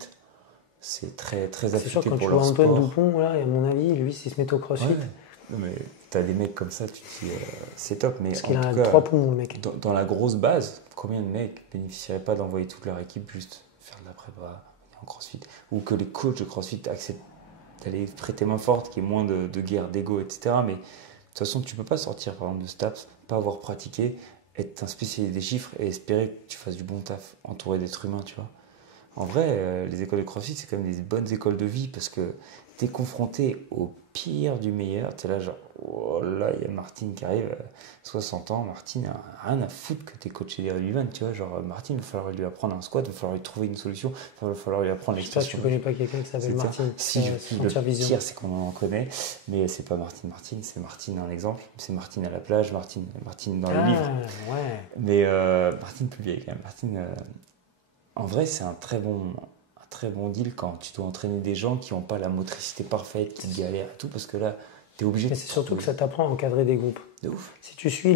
c'est très affûté pour leur sport. C'est sûr, quand tu vois Antoine Dupont, là, et à mon avis, lui, s'il se met au crossfit. Ouais. Non, mais t'as des mecs comme ça, tu te dis, c'est top. Mais parce qu'il a 3 poumons, le mec. Dans la grosse base, combien de mecs bénéficieraient pas d'envoyer toute leur équipe juste faire de la prépa en crossfit? Ou que les coachs de crossfit acceptent d'aller prêter main forte, qu'il y ait moins de guerre d'ego, etc. Mais de toute façon, tu peux pas sortir par exemple de STAPS, pas avoir pratiqué, être un spécialiste des chiffres et espérer que tu fasses du bon taf, entouré d'êtres humains, tu vois. En vrai, les écoles de CrossFit, c'est quand même des bonnes écoles de vie parce que t'es confronté au pire du meilleur. T'es là, genre, oh là, il y a Martine qui arrive, 60 ans. Martine a rien à foutre que t'es coaché des rugbyman, tu vois. Genre, Martine, il va falloir lui apprendre un squat, il va falloir lui trouver une solution, il va falloir lui apprendre J'espère que l'extension. tu connais pas quelqu'un qui s'appelle Martine. Si, le Vision. pire, c'est qu'on en connaît, mais c'est pas Martine, c'est Martine, un exemple. C'est Martine à la plage, Martine dans le livre. Ouais. Mais Martine plus vieille quand même. Martine. En vrai, c'est un très bon deal quand tu dois entraîner des gens qui n'ont pas la motricité parfaite, qui galèrent et tout, parce que là, tu es obligé de. Mais c'est surtout que ça t'apprend à encadrer des groupes. De ouf. Si tu suis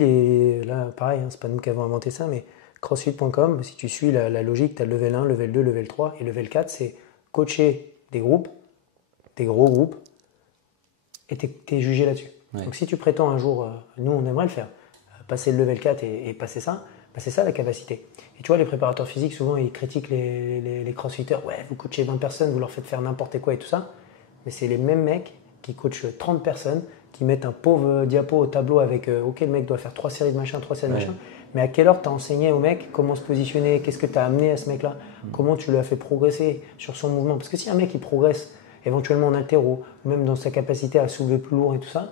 Là, pareil, hein, c'est pas nous qui avons inventé ça, mais crossfit.com, si tu suis la logique, tu as level 1, level 2, level 3 et level 4, c'est coacher des groupes, des gros groupes, et tu es jugé là-dessus. Ouais. Donc si tu prétends un jour, nous on aimerait le faire, passer le level 4 et passer ça, bah, c'est ça la capacité. Et tu vois, les préparateurs physiques, souvent, ils critiquent les crossfitters. Ouais, vous coachez 20 personnes, vous leur faites faire n'importe quoi et tout ça. Mais c'est les mêmes mecs qui coachent 30 personnes, qui mettent un pauvre diapo au tableau avec OK, le mec doit faire 3 séries de machin, 3 séries de machin. Mais à quelle heure tu as enseigné au mec comment se positionner? Qu'est-ce que tu as amené à ce mec-là? Comment tu lui as fait progresser sur son mouvement? Parce que si un mec il progresse éventuellement en haltéro, ou même dans sa capacité à soulever plus lourd et tout ça,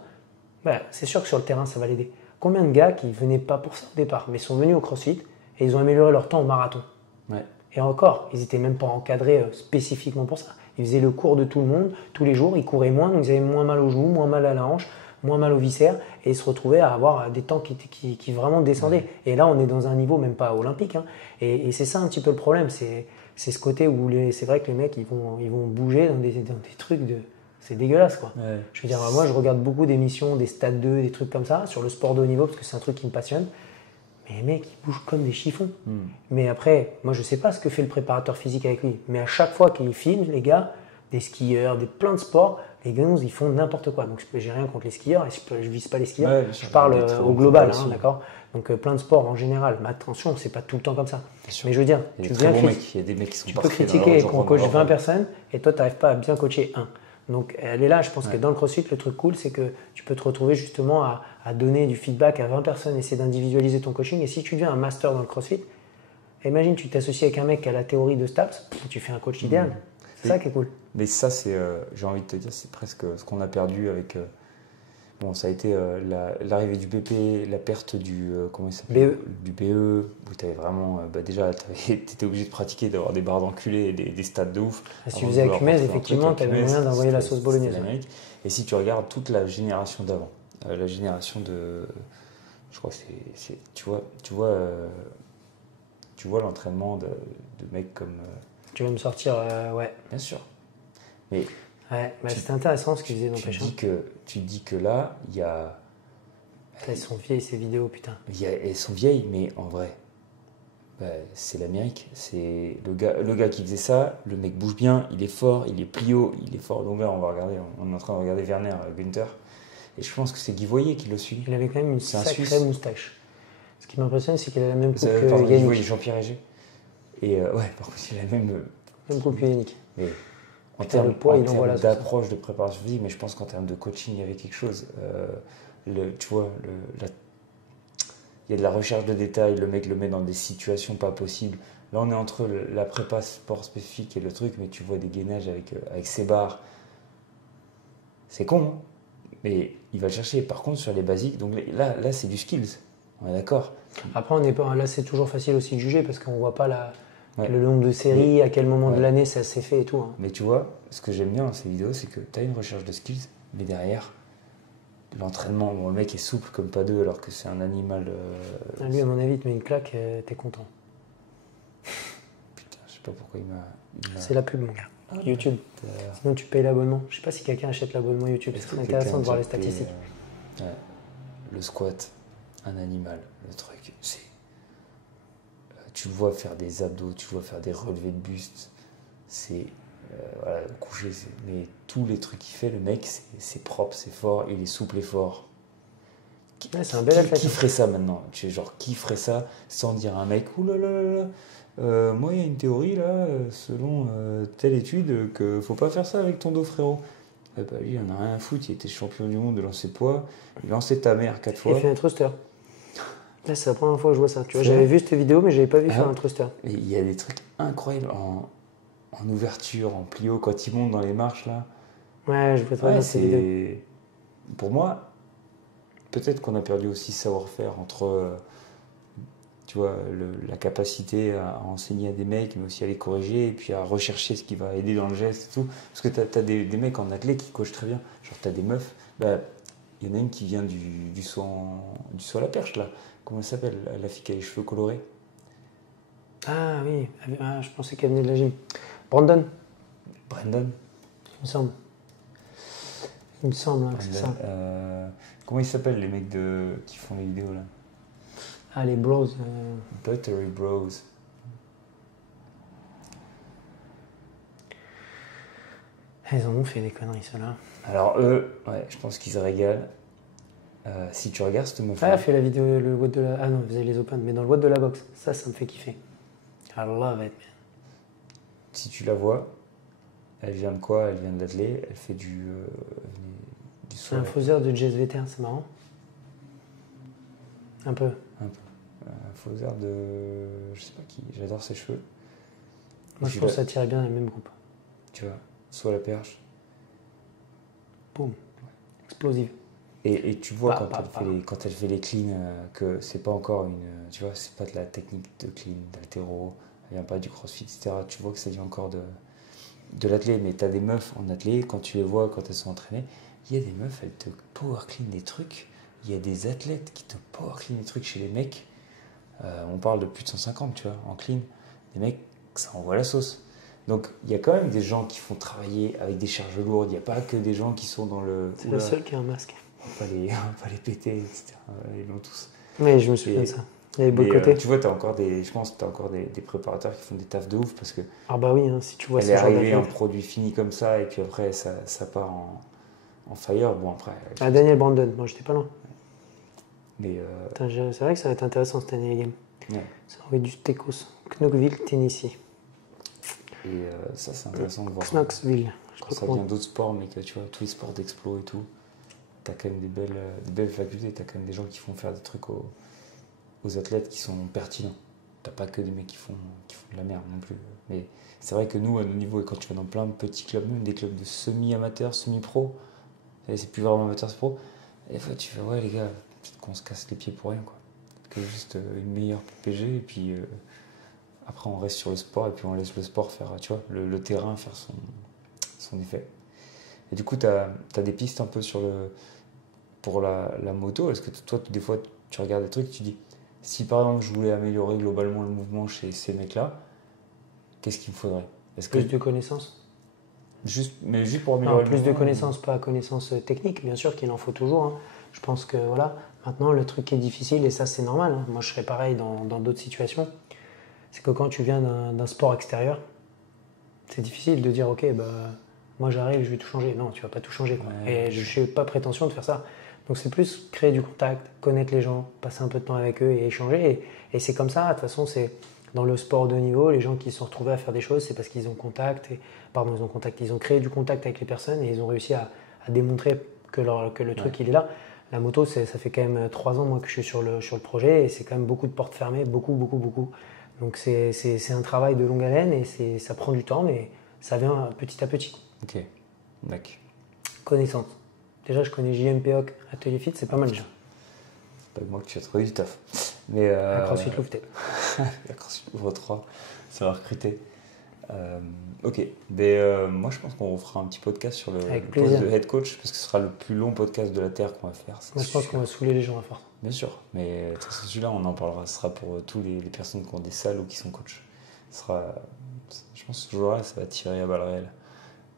bah, c'est sûr que sur le terrain, ça va l'aider. Combien de gars qui venaient pas pour ça au départ, mais sont venus au CrossFit et ils ont amélioré leur temps au marathon. Ouais. Et encore, ils n'étaient même pas encadrés spécifiquement pour ça. Ils faisaient le cours de tout le monde, tous les jours, ils couraient moins, donc ils avaient moins mal aux genoux, moins mal à la hanche, moins mal aux viscères, et ils se retrouvaient à avoir des temps qui vraiment descendaient. Et là, on est dans un niveau même pas olympique. Hein. Et c'est ça un petit peu le problème, c'est ce côté où c'est vrai que les mecs, ils vont bouger dans des trucs de... C'est dégueulasse, quoi. Ouais. Je veux dire, moi, je regarde beaucoup d'émissions, des stades 2, des trucs comme ça, sur le sport de haut niveau, parce que c'est un truc qui me passionne. Mais les mecs, ils bougent comme des chiffons. Mais après, moi, je sais pas ce que fait le préparateur physique avec lui. Mais à chaque fois qu'il filme, les gars, des skieurs, plein de sports, les gars, ils font n'importe quoi. Donc, j'ai rien contre les skieurs, et je vise pas les skieurs. Ouais, je parle au global, hein, d'accord. Donc, plein de sports en général. Mais attention, c'est pas tout le temps comme ça. Mais je veux dire, il y a des mecs qui sont tu peux critiquer qu'on coach 20 personnes, et toi, tu n'arrives pas à bien coacher un. Donc elle est là, je pense que dans le CrossFit, le truc cool, c'est que tu peux te retrouver justement à donner du feedback à 20 personnes, essayer d'individualiser ton coaching. Et si tu deviens un master dans le CrossFit, imagine tu t'associes avec un mec qui a la théorie de STAPS, tu fais un coach idéal. C'est ça qui est cool. Mais ça, c'est, j'ai envie de te dire, c'est presque ce qu'on a perdu avec... bon, ça a été l'arrivée du BP, la perte du... comment il s'appelle BE. Du BE, où tu avais vraiment... déjà, tu étais obligé de pratiquer, d'avoir des barres d'enculé et des stats de ouf. Si tu faisais à Cumès, effectivement, tu avais moyen d'envoyer la sauce bolognaise. Et si tu regardes toute la génération d'avant, la génération de... Je crois que c'est tu vois l'entraînement de mecs comme... Tu veux me sortir, ouais. Bien sûr. Mais... Ouais, c'était intéressant ce qu'ils faisaient dans Péchin. Tu dis que là, il y a... Elles sont vieilles ces vidéos, putain. Elles sont vieilles, mais en vrai, c'est l'Amérique. C'est le gars qui faisait ça, le mec bouge bien, il est fort, il est plio, il est fort. Donc là, on est en train de regarder Werner Günther. Et je pense que c'est Guy Voyer qui le suit. Il avait quand même une sacrée moustache. Ce qui m'impressionne, c'est qu'il a la même coupe que Yannick. Yannick. Voyer, Jean-Pierre Égé. Et par contre, il a la même coupe que Yannick. Mais en Putain, termes d'approche de préparation physique, mais je pense qu'en termes de coaching, il y avait quelque chose. Tu vois, il y a de la recherche de détails, le mec le met dans des situations pas possibles. Là, on est entre la prépa sport spécifique et le truc, mais tu vois des gainages avec ses barres. C'est con, hein, mais il va le chercher. Par contre, sur les basiques, donc là c'est du skills. On est d'accord. Après, là, c'est toujours facile aussi de juger parce qu'on voit pas le nombre de séries, à quel moment de l'année ça s'est fait et tout. Hein. Mais tu vois, ce que j'aime bien dans ces vidéos, c'est que tu as une recherche de skills, mais derrière, l'entraînement, le mec est souple comme pas deux alors que c'est un animal. Lui, à mon avis, il te met une claque, t'es content. Putain, je sais pas pourquoi il m'a... C'est la pub, mon gars. YouTube. Sinon, tu payes l'abonnement. Je sais pas si quelqu'un achète l'abonnement YouTube. C'est intéressant de voir les statistiques. Le squat, un animal, le truc, c'est... Tu le vois faire des abdos, tu le vois faire des relevés de buste, c'est coucher, mais tous les trucs qu'il fait, le mec, c'est propre, c'est fort, il est souple et fort. C'est un bel athlète. Qui ferait ça maintenant? Qui ferait ça sans dire à un mec, oulala, moi il y a une théorie là, selon telle étude, que faut pas faire ça avec ton dos frérot. Ouais, bah, lui, il en a rien à foutre. Il était champion du monde de lancer poids. Il lançait ta mère 4 fois. Il fait un thruster. Là, c'est la première fois que je vois ça. Tu vois, C'est j'avais vrai vu cette vidéo, mais je n'avais pas vu faire ouais. un thruster. Et il y a des trucs incroyables en ouverture, en plio, quand il monte dans les marches là. Ouais, je vois très Ouais, bien cette vidéo. c'est. Pour moi, peut-être qu'on a perdu aussi ce savoir-faire entre, tu vois, la capacité à enseigner à des mecs, mais aussi à les corriger, et puis à rechercher ce qui va aider dans le geste et tout. Parce que t'as des mecs en athlète qui coachent très bien. Genre, t'as des meufs. Bah, il y en a une qui vient du saut à la perche, là. Comment elle s'appelle, la fille qui a les cheveux colorés? Ah oui, ah, je pensais qu'elle venait de la gym. Brandon, Brandon. il me semble. Il me semble hein, que c'est ça. Comment ils s'appellent les mecs qui font les vidéos là? Ah, les bros. Buttery Bros. Ils en ont fait des conneries, ceux-là. Alors eux, ouais, je pense qu'ils se régalent. Si tu regardes cette meuf Ah, elle a fait la vidéo, le WOD de la... Ah non, elle faisait les open, mais dans le WOD de la boxe. Ça me fait kiffer. I love it, man. si tu la vois, elle vient de quoi? Elle vient de l'athlé, elle fait du C'est un saut. faiseur de jazz vétérien, c'est marrant. Un peu. Un peu. Un faiseur de. Je sais pas qui, j'adore ses cheveux. Moi, Et je puis pense là, que ça tirait bien dans le même groupe. tu vois, saut à la perche. Boum. Explosive. Et tu vois Pa. quand elle fait les cleans que c'est pas encore une. Tu vois, c'est pas de la technique de clean, d'haltéro, elle vient pas du crossfit, etc. Tu vois que ça vient encore de l'athlé, mais t'as des meufs en athlé, quand tu les vois, quand elles sont entraînées, il y a des meufs, elles te power clean des trucs. Il y a des athlètes qui te power clean des trucs chez les mecs. On parle de plus de 150, tu vois, en clean. Des mecs, ça envoie la sauce. Donc, il y a quand même des gens qui font travailler avec des charges lourdes. Il n'y a pas que des gens qui sont dans le. C'est le seul qui a un masque. On va pas les péter, etc. Ils l'ont tous. Oui, je me souviens de ça. Il y avait beau côté. Tu vois, je pense que tu as encore des préparateurs qui font des tafs de ouf parce que Ah bah oui, hein, si tu vois elle ce est genre arrivée en d'athlète. produit fini comme ça et puis après ça part en fire. Bon, après. Ah, Daniel Brandon, moi j'étais pas loin. Mais. Putain, c'est vrai que ça va être intéressant cette année, les games. Ouais. Ça envoie du Tecos. Knoxville, Tennessee. Et ça, c'est intéressant de voir. Knoxville. Quand ça vient d'autres sports, mais que tu vois, tous les sports d'explo et tout, t'as quand même des belles facultés, t'as quand même des gens qui font faire des trucs aux athlètes qui sont pertinents. T'as pas que des mecs qui font de la merde non plus. Mais c'est vrai que nous, à nos niveaux, et quand tu vas dans plein de petits clubs, même des clubs de semi-amateurs, semi-pro, c'est plus vraiment amateur, c'est pro, et des fois tu fais, ouais les gars, peut-être qu'on se casse les pieds pour rien, quoi. Que juste une meilleure PPG, et puis après on reste sur le sport, et puis on laisse le sport faire, tu vois, le terrain faire son effet. Et du coup, tu as des pistes un peu pour la moto. Est-ce que toi, des fois, tu regardes des trucs, tu dis, si par exemple je voulais améliorer globalement le mouvement chez ces mecs-là, qu'est-ce qu'il me faudrait? Plus de connaissances. Juste pour améliorer Non, le plus de mouvement, connaissances, pas connaissances techniques, bien sûr qu'il en faut toujours. Hein. Je pense que voilà, maintenant le truc qui est difficile, et ça c'est normal, hein. Moi je serais pareil dans d'autres situations, c'est que quand tu viens d'un sport extérieur, c'est difficile de dire ok, bah, moi j'arrive, je vais tout changer. Non, tu vas pas tout changer. Quoi. Ouais, et je n'ai pas prétention de faire ça. Donc c'est plus créer du contact, connaître les gens, passer un peu de temps avec eux et échanger. Et c'est comme ça, de toute façon, c'est dans le sport de haut niveau, les gens qui se sont retrouvés à faire des choses, c'est parce qu'ils ont ils ont créé du contact avec les personnes et ils ont réussi à démontrer que le truc il est là. La moto, ça fait quand même 3 ans moi, que je suis sur le projet et c'est quand même beaucoup de portes fermées, beaucoup. Donc c'est un travail de longue haleine et ça prend du temps, mais ça vient petit à petit. Ok, d'accord. Connaissance. Déjà, je connais JMPOC, Atelier Fit, c'est pas mal déjà. C'est pas que moi que tu as trouvé du taf. Mais, La CrossFit Louveté. La CrossFit Ouvre 3, ça va recruter. Ok, mais moi je pense qu'on refera un petit podcast sur le poste de head coach parce que ce sera le plus long podcast de la Terre qu'on va faire. Moi je pense qu'on va saouler les gens à force. Bien sûr, mais celui-là on en parlera. Ce sera pour tous les personnes qui ont des salles ou qui sont coachs. Je pense que ce jour-là ça va tirer à balles réelles.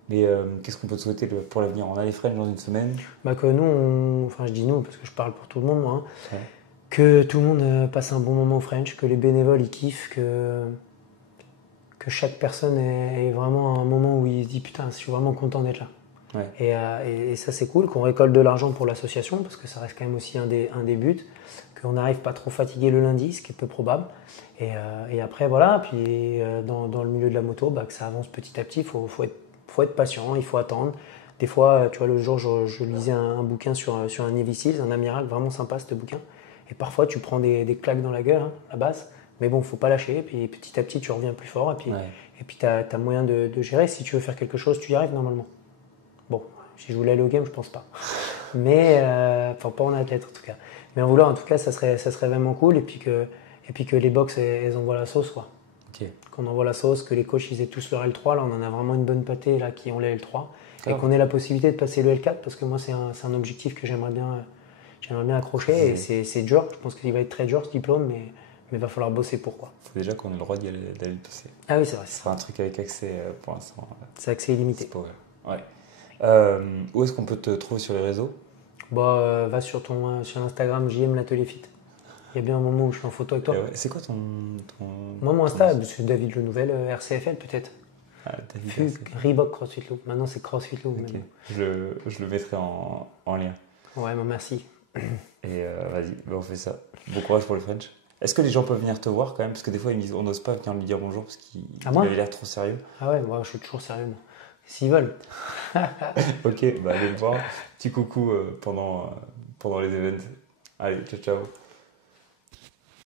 Mais qu'est-ce qu'on peut te souhaiter pour l'avenir? On a les French dans une semaine. Bah que nous, enfin je dis nous parce que je parle pour tout le monde moi, hein, ouais. Que tout le monde passe un bon moment au French, que les bénévoles ils kiffent, que chaque personne ait vraiment un moment où il se dit putain, je suis vraiment content d'être là. Ouais. Et ça c'est cool, qu'on récolte de l'argent pour l'association parce que ça reste quand même aussi un des buts, qu'on n'arrive pas trop fatigué le lundi, ce qui est peu probable. Et après voilà, puis dans le milieu de la moto, bah, que ça avance petit à petit, il faut être patient, il faut attendre. Des fois, tu vois, le jour, je lisais un bouquin sur un Navy Seals, un amiral, vraiment sympa ce bouquin. Et parfois, tu prends des claques dans la gueule, hein, à la base. Mais bon, faut pas lâcher. Et puis petit à petit, tu reviens plus fort. Ouais. Et puis tu as moyen de gérer. Si tu veux faire quelque chose, tu y arrives normalement. Bon, si je voulais aller au game, je pense pas. Mais, enfin, pas en athlète en tout cas. Mais en vouloir, en tout cas, ça serait vraiment cool. Et puis que les box, elles envoient la sauce, quoi. Ok. Qu'on envoie la sauce, que les coachs, ils aient tous leur L3. Là, on en a vraiment une bonne pâtée, là, qui ont les L3. Et qu'on ait la possibilité de passer le L4, parce que moi, c'est un objectif que j'aimerais bien accrocher. Et c'est dur. Je pense qu'il va être très dur, ce diplôme, mais il va falloir bosser pour, quoi. Faut déjà qu'on ait le droit d'aller le passer. Ah oui, c'est vrai. Ce sera un truc avec accès pour l'instant. C'est accès illimité. C'est pas vrai. Ouais. Où est-ce qu'on peut te trouver sur les réseaux? Bah, va sur Instagram, JM l'atelier fit. Il y a bien un moment où je suis en photo avec toi. Ouais. C'est quoi ton Moi, mon Insta, c'est David Le Nouvel, RCFL peut-être. David Reebok CrossFit Loop. Maintenant, c'est CrossFit Loop. Okay. Je le mettrai en lien. Ouais, bah, merci. Et vas-y, on fait ça. Bon courage pour le French. Est-ce que les gens peuvent venir te voir quand même? Parce que des fois, ils me disent on n'ose pas venir lui dire bonjour parce qu'il avait l'air trop sérieux. Ah ouais, moi je suis toujours sérieux. Moi. S'ils veulent. Ok, bah allez le voir. Petit coucou pendant les events. Allez, ciao, ciao.